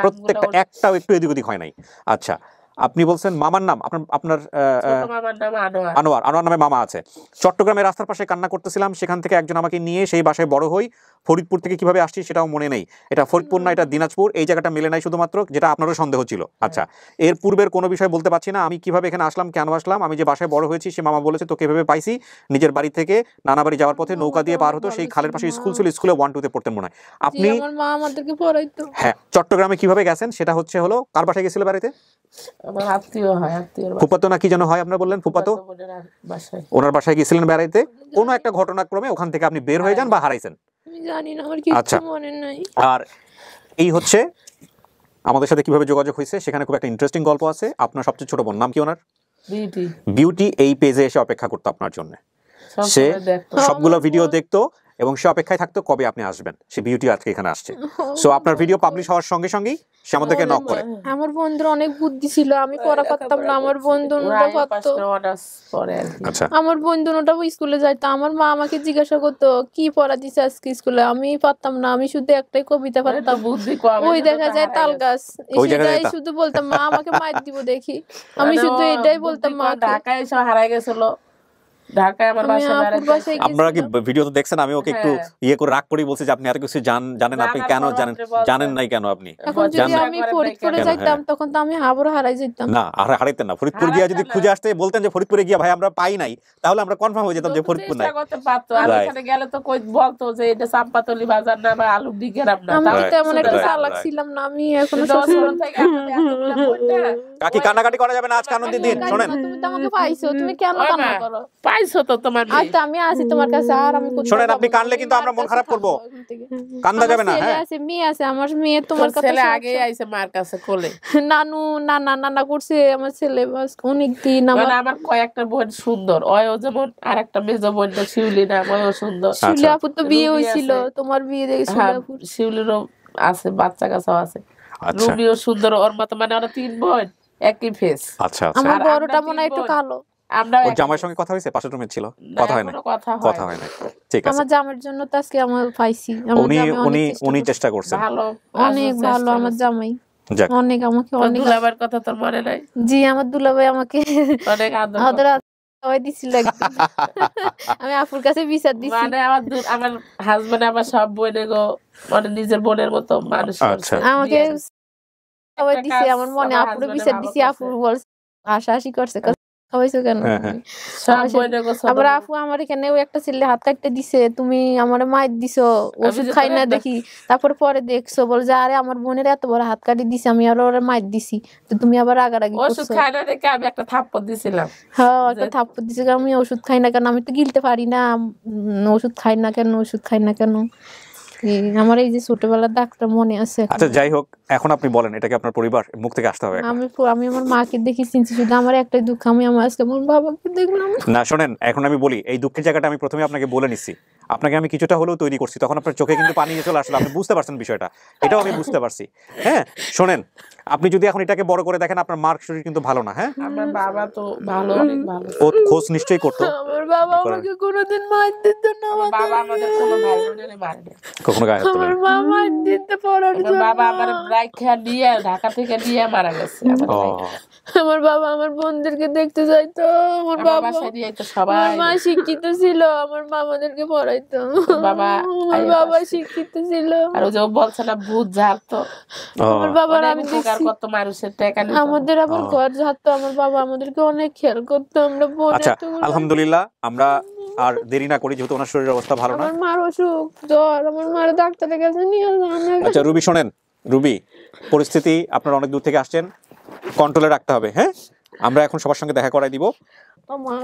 প্রত্যেকটা একটাও একটু এদিক ওদিক হয় নাই। আচ্ছা, আপনি বলছেন মামার নাম, আপনার আনোয়ার, আনোয়ার নামে মামা আছে। চট্টগ্রামের রাস্তার পাশে কান্না করতেছিলাম, সেখান থেকে একজন আমাকে নিয়ে সেই বাসায় বড় হই। ফরিদপুর থেকে কিভাবে আসছি সেটাও মনে নেই। এটা ফরিদপুর না, এটা দিনাজপুর। এই জায়গাটা মেলে নাই শুধুমাত্র, যেটা আপনারও সন্দেহ ছিল। আচ্ছা, এর পূর্বের কোনো বিষয় বলতে পারছি না, আমি কিভাবে এখানে আসলাম, কেন আসলাম। আমি যে বাসায় বড় হয়েছি, সে মামা বলেছে তোকে এভাবে পাইছি নিজের বাড়ি থেকে নানা বাড়ি যাওয়ার পথে নৌকা দিয়ে পার হতো, সেই খালের পাশে স্কুল ছিল, স্কুলে 1 2 তে পড়তেন মনে হয় আপনি। আমার মা আমাদেরকে পড়াইতো। হ্যাঁ, চট্টগ্রামে কিভাবে গেছেন সেটা হলো কার বাসায় গেছিল বেড়াইতে? আমার আত্মীয় হয়, আত্মীয় ফুফাতো না কি যেন হয় আপনার বললেন, ফুফাতো, ওনার বাসায় গিয়েছিলেন বেড়াইতে। কোনো একটা ঘটনাক্রমে ওখান থেকে আপনি বের হয়ে যান বা হারাইছেন, আমি জানি না, আমার কিছু মনে নাই। আর এই হচ্ছে আমাদের সাথে কিভাবে যোগাযোগ হয়েছে, সেখানে খুব একটা ইন্টারেস্টিং গল্প আছে। আপনার সবচেয়ে ছোট বোন নাম কি ওনার? বিউটি। বিউটি এই পেজে এসে অপেক্ষা করতো আপনার জন্য, সে সবগুলো ভিডিও দেখতো এবং সে অপেক্ষায় থাকতো কবে আপনি আসবেন। সে বিউটি আজকে এখানে আসছে। সো আপনার ভিডিও পাবলিশ হওয়ার সঙ্গে সঙ্গেই সে আমাদেরকে নক করে। আমার বন্ধুর অনেক বুদ্ধি ছিল, আমি পড়া পারতাম না, আমার বন্ধু ওটা পারতো। আচ্ছা, আমার বন্ধু ওটা স্কুলে যাইতো, আমার মা আমাকে জিজ্ঞাসা করতো কি পড়া দিছে আজকে স্কুলে, আমি পারতাম না, আমি শুধু একটাই কবিতা পারতাম, ওই দেখা যায় তাল গাছ, এটাই শুধু বলতাম। মা আমাকে মার দিব দেখি, আমি শুধু এটাই বলতাম। মা ঢাকায় এসে হারাই গেছিল, ঢাকায় আমার বাসায়। আপনারা কি ভিডিও তো দেখছেন? আমি ওকে একটু ইয়ে করে রাগ করেই বলছি যে আপনি এত কিছু জানেন, আপনি কেন জানেন নাই কেন? আপনি এখন যদি আমি ফরিদপুরে যাইতাম তখন তো আমি হাবড় হারাই যেতাম। না, আর হারাইতেন না। ফরিদপুর গিয়া যদি খুঁজে আসতে বলতেন যে ফরিদপুরে গিয়া ভাই আমরা পাই নাই, তাহলে আমরা কনফার্ম হয়ে যেতাম যে ফরিদপুর নাই। আর ওখানে গেলে তো কই বলতো যে এটা চম্পাতলি বাজার না বা আলুকদিঘি গ্রাম না। আমি তো তেমন একটা চালাক ছিলাম না, আমি এখনো কাকি কান্নাকাটি করা যাবে না, আজ কানুন দিন। শুনেন, তুমি তো আমাকে পাইছো, তুমি কেন কান্না করো? পাইছো তো তোমার, আচ্ছা আমি আছি তোমার কাছে, আর আমি শুনেন, আপনি কানলে কিন্তু আমরা মন খারাপ করব, কান্দা যাবে না। হ্যাঁ, আছে মেয়ে আছে, আমার মেয়ে তোমার কাছে ছেলে আগে আইছে মার কাছে কোলে, নানু নানা করছে আমার ছেলে বাস অনেক দিন। আমার কয়েকটা বোন সুন্দর, ওইও যেমন আর একটা মেজো বোনটা শিউলি না, ওইও সুন্দর। শিউলি আপু তো বিয়ে হইছিল, তোমার বিয়ে দেখেছিল। শিউলিরও আছে, বাচ্চা কাচ্চাও আছে। রুবিও সুন্দর, ওর মতো, মানে ওরা 3 বোন একই ফেস। আচ্ছা, আমার বড়টা মনে হয় একটু কালো। ওর জামাইয়ের সঙ্গে কথা হয়েছে? পাশের রুমে ছিল, কথা হয় না, কথা হয় না। ঠিক আছে, আমার জামাইয়ের জন্য তো আজকে আমার পাইছি। উনি চেষ্টা করছেন, ভালো, অনেক ভালো আমার জামাই, অনেক আমাকে অনেক। দুলাভাইয়ের কথা তোর মনে নাই? জি, আমার দুলাভাই আমাকে অনেক আদর দিছিল। আমি আপুর কাছে বিচার দিছি, মানে আমার হাজবেন্ড আমার সব বোনে গো, মানে নিজের বোনের মতো মানুষ আমাকে সবাই দিছে। আমার মনে আপুরে বিচার দিছি, আপু বলছে হাসাহাসি করছে, খাওয়াইছো কেন? আবার আপু আমার এখানে একটা ছেলে হাত কাটতে দিছে, তুমি আমার মাইর দিছো, ওষুধ খাই না দেখি। তারপর পরে দেখছো বল যে আরে আমার বোনের এত বড় হাত কাটি দিছে, আমি আর ওরা মাইর দিছি, তো তুমি আবার রাগারাগি করছো। ওষুধ খাই না দেখে আমি একটা থাপ্পড় দিছিলাম। হ্যাঁ, একটা থাপ্পড় দিছে, আমি ওষুধ খাই না কেন, আমি তো গিলতে পারি না, ওষুধ খাই না কেন, ওষুধ খাই না কেন। আমার এই যে ছোটবেলার ডাক্তার মনে আছে। আচ্ছা, যাই হোক, এখন আপনি বলেন, এটা কি আপনার পরিবার? মুখ থেকে আসতে হবে। আমি আমার মাকে দেখি চিনছি, শুধু আমার একটাই দুঃখ, আমি আমার আজকে আমার বাবাকে দেখলাম না। শোনেন, এখন আমি বলি, এই দুঃখের জায়গাটা আমি প্রথমে আপনাকে বলে নিচ্ছি, আপনাকে আমি কিছুটা হলেও তৈরি করছি, তখন আপনার চোখে কিন্তু পানি চলে আসলো, আপনি বুঝতে পারছেন বিষয়টা, এটাও আমি বুঝতে পারছি। হ্যাঁ, শোনেন, আপনি যদি এখন এটাকে বড় করে দেখেন, আপনার মার শরীর কিন্তু ভালো না। হ্যাঁ, আমার বাবা তো ভালো, অনেক ভালো, ও খোঁজ নিশ্চয়ই করতো। আমার বাবা আমাকে কোনোদিন মার দিত না, বাবা আমাদের কোনো ভাই বোনের মারে না, কখনো গায়ে হাত তোলে না। আমার মা মার দিতে পড়ার জন্য বাবা আমার রাইখা নিয়ে ঢাকা থেকে নিয়ে মারা গেছে। আমার বাবা আমার বোনদেরকে দেখতে যাইতো, আমার বাবা সবাই, মা শিক্ষিত ছিল, আমার মা আমাদেরকে পড়াইতো, বাবা আমার বাবা শিক্ষিত ছিল। আর ওই যে বলছে না ভূত ঝাড়তো, আমার বাবার আমি দেখছি কত মানুষের টাকা নিত, আমাদের আবার ঘর ঝাড়তো, আমার বাবা আমাদেরকে অনেক খেয়াল করতো। আমরা আচ্ছা, আলহামদুলিল্লাহ, আমরা আর দেরি না করি, যেহেতু ওনার শরীরের অবস্থা ভালো না, আমার মার অসুখ, জ্বর, আমার মার ডাক্তারের কাছে নিয়ে যান। আচ্ছা রুবি, শোনেন, রুবি, পরিস্থিতি আপনারা অনেক দূর থেকে আসছেন, কন্ট্রোলে রাখতে হবে। হ্যাঁ, আমরা এখন সবার সঙ্গে দেখা করাই দিব।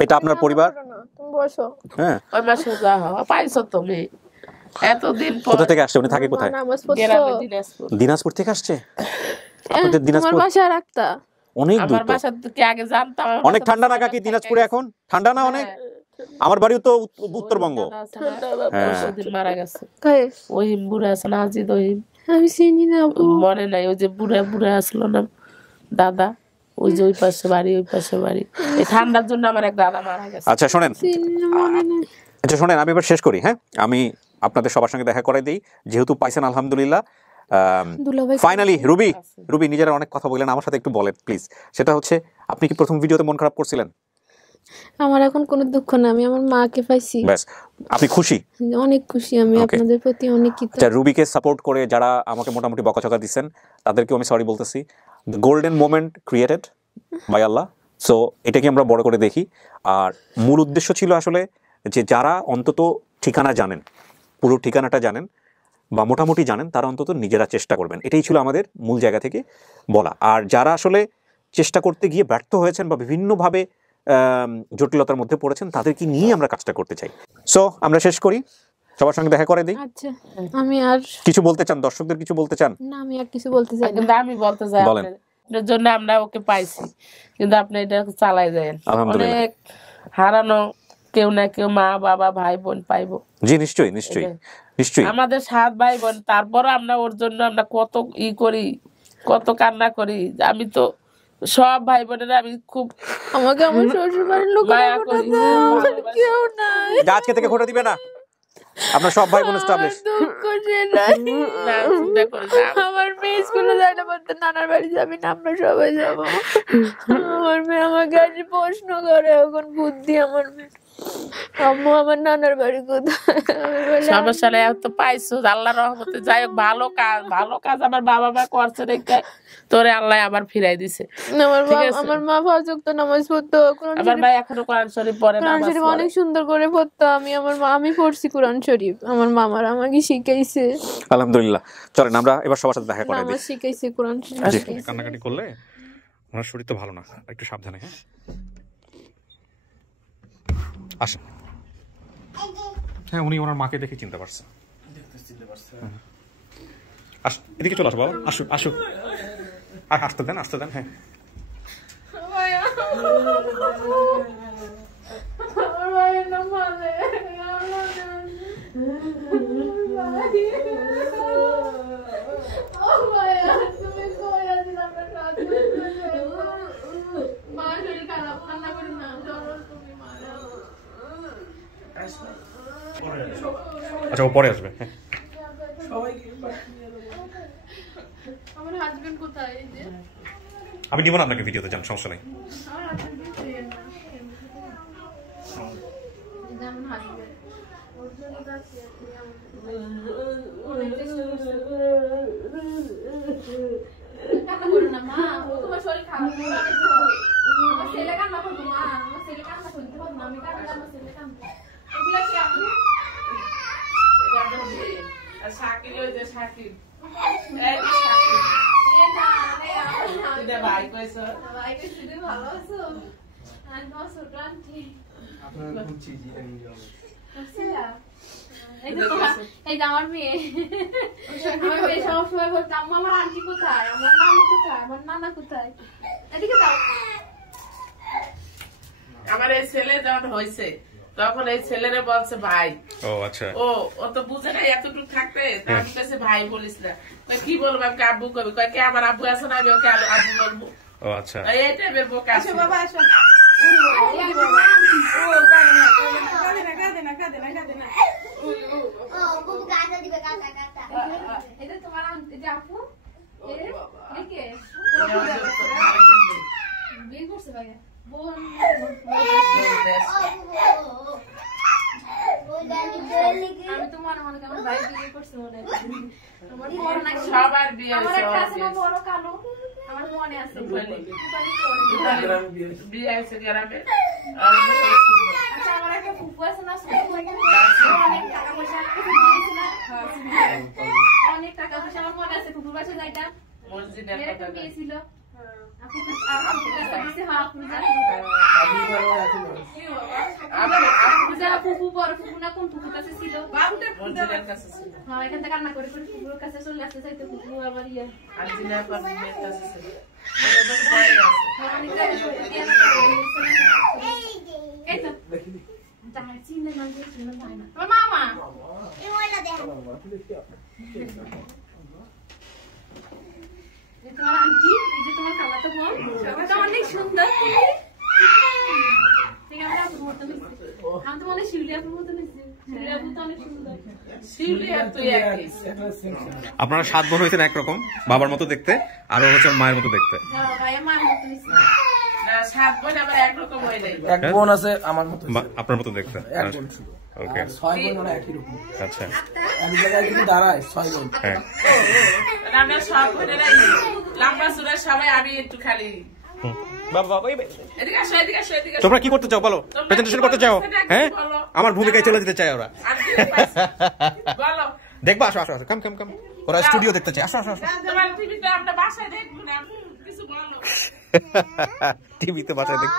এটা আপনার পরিবার, বসো। হ্যাঁ ওই মাসে যাও পাইছো তুমি এতদিন পর। কোথা থেকে আসছে উনি? থাকে কোথায়? দিনাজপুর থেকে আসছে। আপনাদের দিনাজপুর বাসা রাখতা অনেক দূর। আমার বাসা থেকে আগে জানতাম। অনেক ঠান্ডা না কাকি দিনাজপুরে এখন? ঠান্ডা না অনেক? আমার বাড়িও তো উত্তরবঙ্গ। মারা গেছে ওহিম বুড়া আছে না, আজিদ ওহিম। আমি চিনি না, মনে নাই। ওই যে বুড়া বুড়া আসলো না দাদা, ওই যে ওই পাশে বাড়ি ওই পাশে বাড়ি। এই ঠান্ডার জন্য আমার এক দাদা মারা গেছে। আচ্ছা শোনেন, আচ্ছা শোনেন, আমি এবার শেষ করি। হ্যাঁ, আমি আপনাদের সবার সঙ্গে দেখা করে দিই, যেহেতু পাইছেন আলহামদুলিল্লাহ। ফাইনালি রুবি নিজেরা অনেক কথা বললেন, আমার সাথে একটু বলেন প্লিজ। সেটা হচ্ছে, আপনি কি প্রথম ভিডিওতে মন খারাপ করছিলেন? আমার এখন কোনো দুঃখ না, আমি আমার মাকে পাইছি। ব্যাস, আপনি খুশি? অনেক খুশি আমি, আপনাদের প্রতি অনেক কৃতজ্ঞ। আচ্ছা, রুবিকে সাপোর্ট করে যারা আমাকে মোটামুটি বকাঝকা দিচ্ছেন তাদেরকেও আমি সরি বলতেছি। The golden moment created by Allah. So এটাকে আমরা বড় করে দেখি। আর মূল উদ্দেশ্য ছিল আসলে যে যারা অন্তত ঠিকানা জানেন, পুরো ঠিকানাটা জানেন বা মোটামুটি জানেন, তারা অন্তত নিজেরা চেষ্টা করবেন। এটাই ছিল আমাদের মূল জায়গা থেকে বলা। আর যারা আসলে চেষ্টা করতে গিয়ে ব্যর্থ হয়েছেন বা বিভিন্নভাবে জটিলতার মধ্যে পড়েছেন, তাদেরকে নিয়ে আমরা কাজটা করতে চাই। সো আমরা শেষ করি, সবার সঙ্গে দেখা করে দিই। আচ্ছা, আমি আর কিছু বলতে চান? দর্শকদের কিছু বলতে চান? না, আমি আর কিছু বলতে চাই না। কিন্তু আমি বলতে চাই, বলেন। এর জন্য আমরা ওকে পাইছি, কিন্তু আপনি এটা চালাই যান। অনেক হারানো কেউ না কেউ, মা বাবা ভাই বোন পাইবো। জি নিশ্চয়ই নিশ্চয়ই নিশ্চয়ই। আমাদের 7 ভাই বোন, তারপর আমরা ওর জন্য আমরা কত করি, কত কান্না করি। আমি তো সব ভাই বোনেরা আমি খুব, আমাকে আমার শ্বশুর বাড়ির লোক মায়া করি। কেউ নাই, আজকে থেকে ফটো দিবে না, আপনার সব ভাই বোন এস্টাবলিশ। দুঃখ সেটাই। আমার মেয়ে স্কুলে যায় না, বলতে নানার বাড়ি যাবি না, আমরা সবাই যাবো। আমার মেয়ে আমাকে আজ প্রশ্ন করে, এখন বুদ্ধি আমার মেয়ে, আম্মু আমার নানার বাড়ি কোথায়? সমস্যা নেই, তো পাইছো আল্লাহর রহমতে। যাই হোক, ভালো কাজ আমার বাবা মা করছে রেখে তোরে আল্লাহ আবার ফিরাই দিছে। আমার মা পাঁচ ওয়াক্ত নামাজ পড়তো, আমার ভাই এখনো কোরআন শরীফ পড়ে, কোরআন শরীফ অনেক সুন্দর করে পড়তো। আমি পড়ছি কোরআন শরীফ, আমার মামার আমাকে শিখাইছে। আলহামদুলিল্লাহ। চলেন আমরা এবার সবার সাথে দেখা করে দিই। আমার শিখাইছে কোরআন শরীফ। কান্নাকাটি করলে ওনার শরীর তো ভালো না, একটু সাবধানে। হ্যাঁ, আসেন। হ্যাঁ, উনি ওনার মাকে দেখে চিনতে পারছে। এদিকে চলে আসো বাবা, আসুক আসুক, আর আসতে দেন, আসতে দেন। হ্যাঁ, আচ্ছা ও পরে আসবে। হ্যাঁ, আমার হাজবেন্ড কোথায়? আমি নিব না আপনাকে ভিডিওতে, যান, সমস্যা নেই। আমার মেয়ে সবসময় বলতো, আম্মু আমার আন্টি কোথায়, আমার নানু কোথায়, আমার নানা কোথায়? এদিকে দাও। আমার এই ছেলে যখন হয়েছে তখন এই ছেলেরে বলছে ভাই। ও আচ্ছা, ও তো বুঝে না এতটুকু থাকতে। আমি কাছে ভাই বলিস না, কি বলবো, আমি আব্বু কবি কয়, কে আমার আব্বু আছে না, আমি ওকে আব্বু বলবো। ও আচ্ছা, এই টাইপের বোকা আছে। বাবা আসো, আমি তো মনে মনে আমার ভাই বিয়ে করছে, মনে সবার বিয়ে বড় কালো, আমার মনে আছে বিয়ে আছে গ্রামে। আচ্ছা, আমার একটা ফুফু আছে না, অনেক টাকা পয়সা, অনেক টাকা পয়সা, আমার মনে আছে ফুফুর বাসা যাইটা একটা মেয়ে ছিল। ফুপুর কাছে ছিল মঞ্জিলের কাছে ছিল হ্যাঁ এখান থেকে কান্না করে করে ফুপুর কাছে চলে আসতে চাইতো ফুপু আবার ইয়া আর জিনার পর মেয়ের কাছে ছিল এই তো তার চিনে না যে চিনে ভাই না তোমার মামা এই ওইটা দেখো এই তোমার আন্টি এই যে তোমার খালাতো বোন এটা অনেক সুন্দর ঠিক আছে আপু মতো আমি তো মনে শিউলি আপুর মতো নিছি শিউলি আপু তো অনেক সুন্দর শিউলি আর তুই একই আপনারা 7 বোন হইছেন একরকম বাবার মতো দেখতে আর হচ্ছে মায়ের মতো দেখতে হ্যাঁ ভাই আমার মতো নিছি না 7 বোন আবার একরকম হয় নাই এক বোন আছে আমার মতো আপনার মতো দেখতে এক বোন ছিল ওকে 6 বোন ওরা একই রকম আচ্ছা এক জায়গায় কিন্তু দাঁড়ায় 6 বোন হ্যাঁ আমরা সব বোনেরাই লম্বা চুলের সবাই আমি একটু খালি বাবা এদিকে আসো এদিকে আসো এদিকে আসো তোমরা কি করতে চাও বলো প্রেজেন্টেশন করতে চাও হ্যাঁ আমার ভূমিকায় চলে যেতে চাই ওরা বলো দেখবা আসো আসো আসো কাম কাম কাম ওরা স্টুডিও দেখতে চাই আসো আসো আসো তোমার টিভিতে আমরা বাসায় দেখবো না কিছু বলো টিভিতে বাসায় দেখ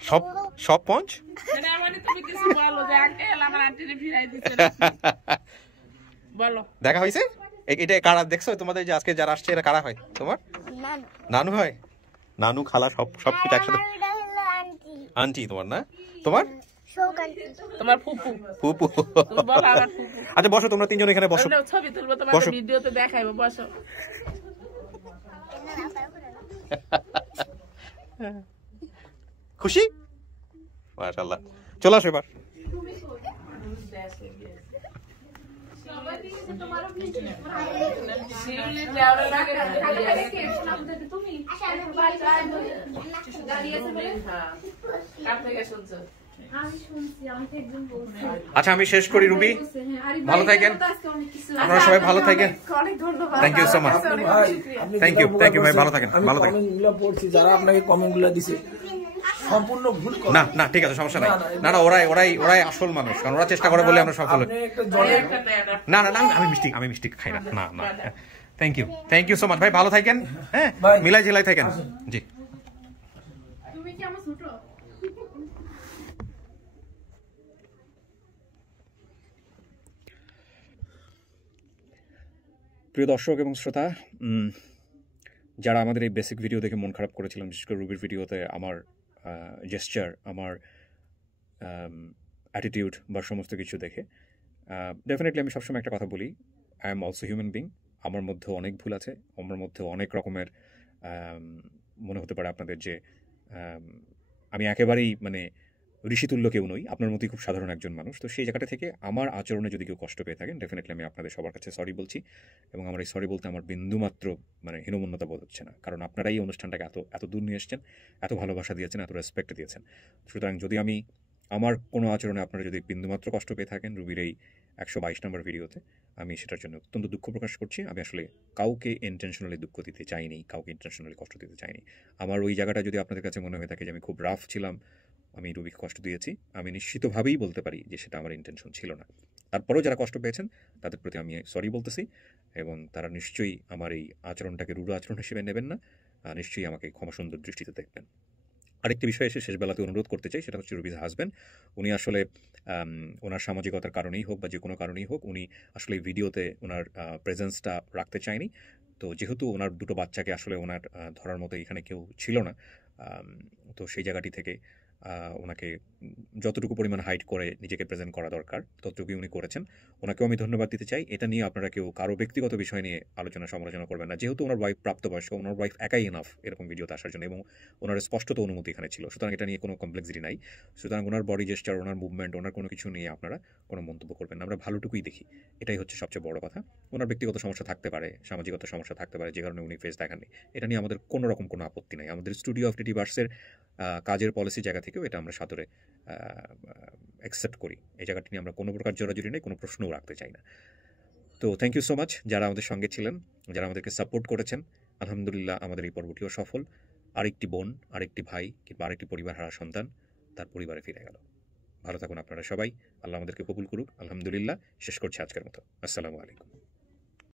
সব সব পঞ্চ মানে মানে তুমি কিছু বলো যে আঙ্কেল আমার আন্টিরে ফিরাই দিতে বলো দেখা হয়েছে এটা কারা দেখছো তোমাদের যে আজকে যারা আসছে এরা কারা হয় তোমার নানু হয় নানু খালা সব সবকিছু একসাথে আন্টি তোমার না তোমার তোমার ফুপু ফুপু তুমি বলো আমার ফুপু আচ্ছা বসো তোমরা তিনজন এখানে বসো আমরা ছবি তুলবো তোমাদের ভিডিওতে দেখাইবো বসো খুশি মাশাআল্লাহ চলো আসো এবার শিউলি দেওয়ার লাগে তুমি আচ্ছা আমি শেষ করি রুবি ভালো থাকেন আপনারা সবাই ভালো থাকেন thank you so much thank you ভাই ভালো থাকেন ভালো থাকেন কমেন্টগুলো পড়ছি যারা আপনাকে কমেন্টগুলো দিছে সম্পূর্ণ ভুল কথা না না ঠিক আছে সমস্যা নাই না না ওরাই আসল মানুষ কারণ ওরা চেষ্টা করে বলে আমরা সফল হই না না আমি মিষ্টি খাই না না না থ্যাংক ইউ সো মাচ ভাই ভালো থাকেন হ্যাঁ মিলাই ঝিলাই থাকেন জি তুমি কি আমার ছোট প্রিয় দর্শক এবং শ্রোতা যারা আমাদের এই বেসিক ভিডিও দেখে মন খারাপ করেছিলেন বিশেষ করে রুবির ভিডিওতে আমার জেস্চার আমার অ্যাটিটিউড বা সমস্ত কিছু দেখে ডেফিনেটলি আমি সবসময় একটা কথা বলি I am also human being আমার মধ্যে অনেক ভুল আছে আমার মধ্যে অনেক রকমের মনে হতে পারে আপনাদের যে আমি একেবারেই মানে ঋষিতুল্য কেউ নই আপনার মতোই খুব সাধারণ একজন মানুষ তো সেই জায়গাটা থেকে আমার আচরণে যদি কেউ কষ্ট পেয়ে থাকেন ডেফিনেটলি আমি আপনাদের সবার কাছে সরি বলছি এবং আমার এই সরি বলতে আমার বিন্দুমাত্র মানে হীনমন্যতা বোধ হচ্ছে না কারণ আপনারাই এই অনুষ্ঠানটাকে এত দূর নিয়ে এসেছেন এত ভালোবাসা দিয়েছেন এত রেসপেক্ট দিয়েছেন সুতরাং যদি আমি আমার কোনো আচরণে আপনারা যদি বিন্দুমাত্র কষ্ট পেয়ে থাকেন রুবির এই 122 নম্বর ভিডিওতে আমি সেটার জন্য অত্যন্ত দুঃখ প্রকাশ করছি আমি আসলে কাউকে ইন্টেনশনালি দুঃখ দিতে চাইনি কাউকে ইন্টেনশনালি কষ্ট দিতে চাইনি আমার ওই জায়গাটা যদি আপনাদের কাছে মনে হয়ে থাকে যে আমি খুব রাফ ছিলাম আমি রুবিকে কষ্ট দিয়েছি আমি নিশ্চিতভাবেই বলতে পারি যে সেটা আমার ইন্টেনশন ছিল না তারপরেও যারা কষ্ট পেয়েছেন তাদের প্রতি আমি সরি বলতেছি এবং তারা নিশ্চয়ই আমার এই আচরণটাকে রূঢ় আচরণ হিসেবে নেবেন না নিশ্চয়ই আমাকে ক্ষমা সুন্দর দৃষ্টিতে দেখবেন আরেকটি বিষয় এসে শেষ বেলাতে অনুরোধ করতে চাই সেটা হচ্ছে রুবির হাজব্যান্ড উনি আসলে ওনার সামাজিকতার কারণেই হোক বা যে কোনো কারণেই হোক উনি আসলে ভিডিওতে ওনার প্রেজেন্সটা রাখতে চায়নি তো যেহেতু ওনার দুটো বাচ্চাকে আসলে ওনার ধরার মতো এখানে কেউ ছিল না তো সেই জায়গাটি থেকে ওনাকে যতটুকু পরিমাণ হাইট করে নিজেকে প্রেজেন্ট করা দরকার ততটুকুই উনি করেছেন ওনাকেও আমি ধন্যবাদ দিতে চাই এটা নিয়ে আপনারা কেউ কারো ব্যক্তিগত বিষয় নিয়ে আলোচনা সমালোচনা করবেন না যেহেতু ওনার ওয়াইফ প্রাপ্তবয়স্ক ওনার ওয়াইফ একাই এনাফ এরকম ভিডিওতে আসার জন্য এবং ওনার স্পষ্টত অনুমতি এখানে ছিল সুতরাং এটা নিয়ে কোনো কমপ্লেক্সিটি নাই সুতরাং ওনার বডি জেস্টার ওনার মুভমেন্ট ওনার কোনো কিছু নিয়ে আপনারা কোনো মন্তব্য করবেন না আমরা ভালোটুকুই দেখি এটাই হচ্ছে সবচেয়ে বড় কথা ওনার ব্যক্তিগত সমস্যা থাকতে পারে সামাজিকতা সমস্যা থাকতে পারে যে কারণে উনি ফেস দেখাননি এটা নিয়ে আমাদের কোনো রকম কোনো আপত্তি নাই আমাদের স্টুডিও অফ টিটিভার্সের কাজের পলিসি জায়গা থেকেও এটা আমরা সাদরে অ্যাকসেপ্ট করি এই জায়গাটি নিয়ে আমরা কোনো প্রকার জোরাজুরি নেই কোনো প্রশ্নও রাখতে চাই না তো থ্যাংক ইউ সো মাচ যারা আমাদের সঙ্গে ছিলেন যারা আমাদেরকে সাপোর্ট করেছেন আলহামদুলিল্লাহ আমাদের এই পর্বটিও সফল আরেকটি বোন আরেকটি ভাই কিংবা আরেকটি পরিবার হারা সন্তান তার পরিবারে ফিরে গেল ভালো থাকুন আপনারা সবাই আল্লাহ আমাদেরকে কবুল করুক আলহামদুলিল্লাহ শেষ করছি আজকের মতো আসসালামু আলাইকুম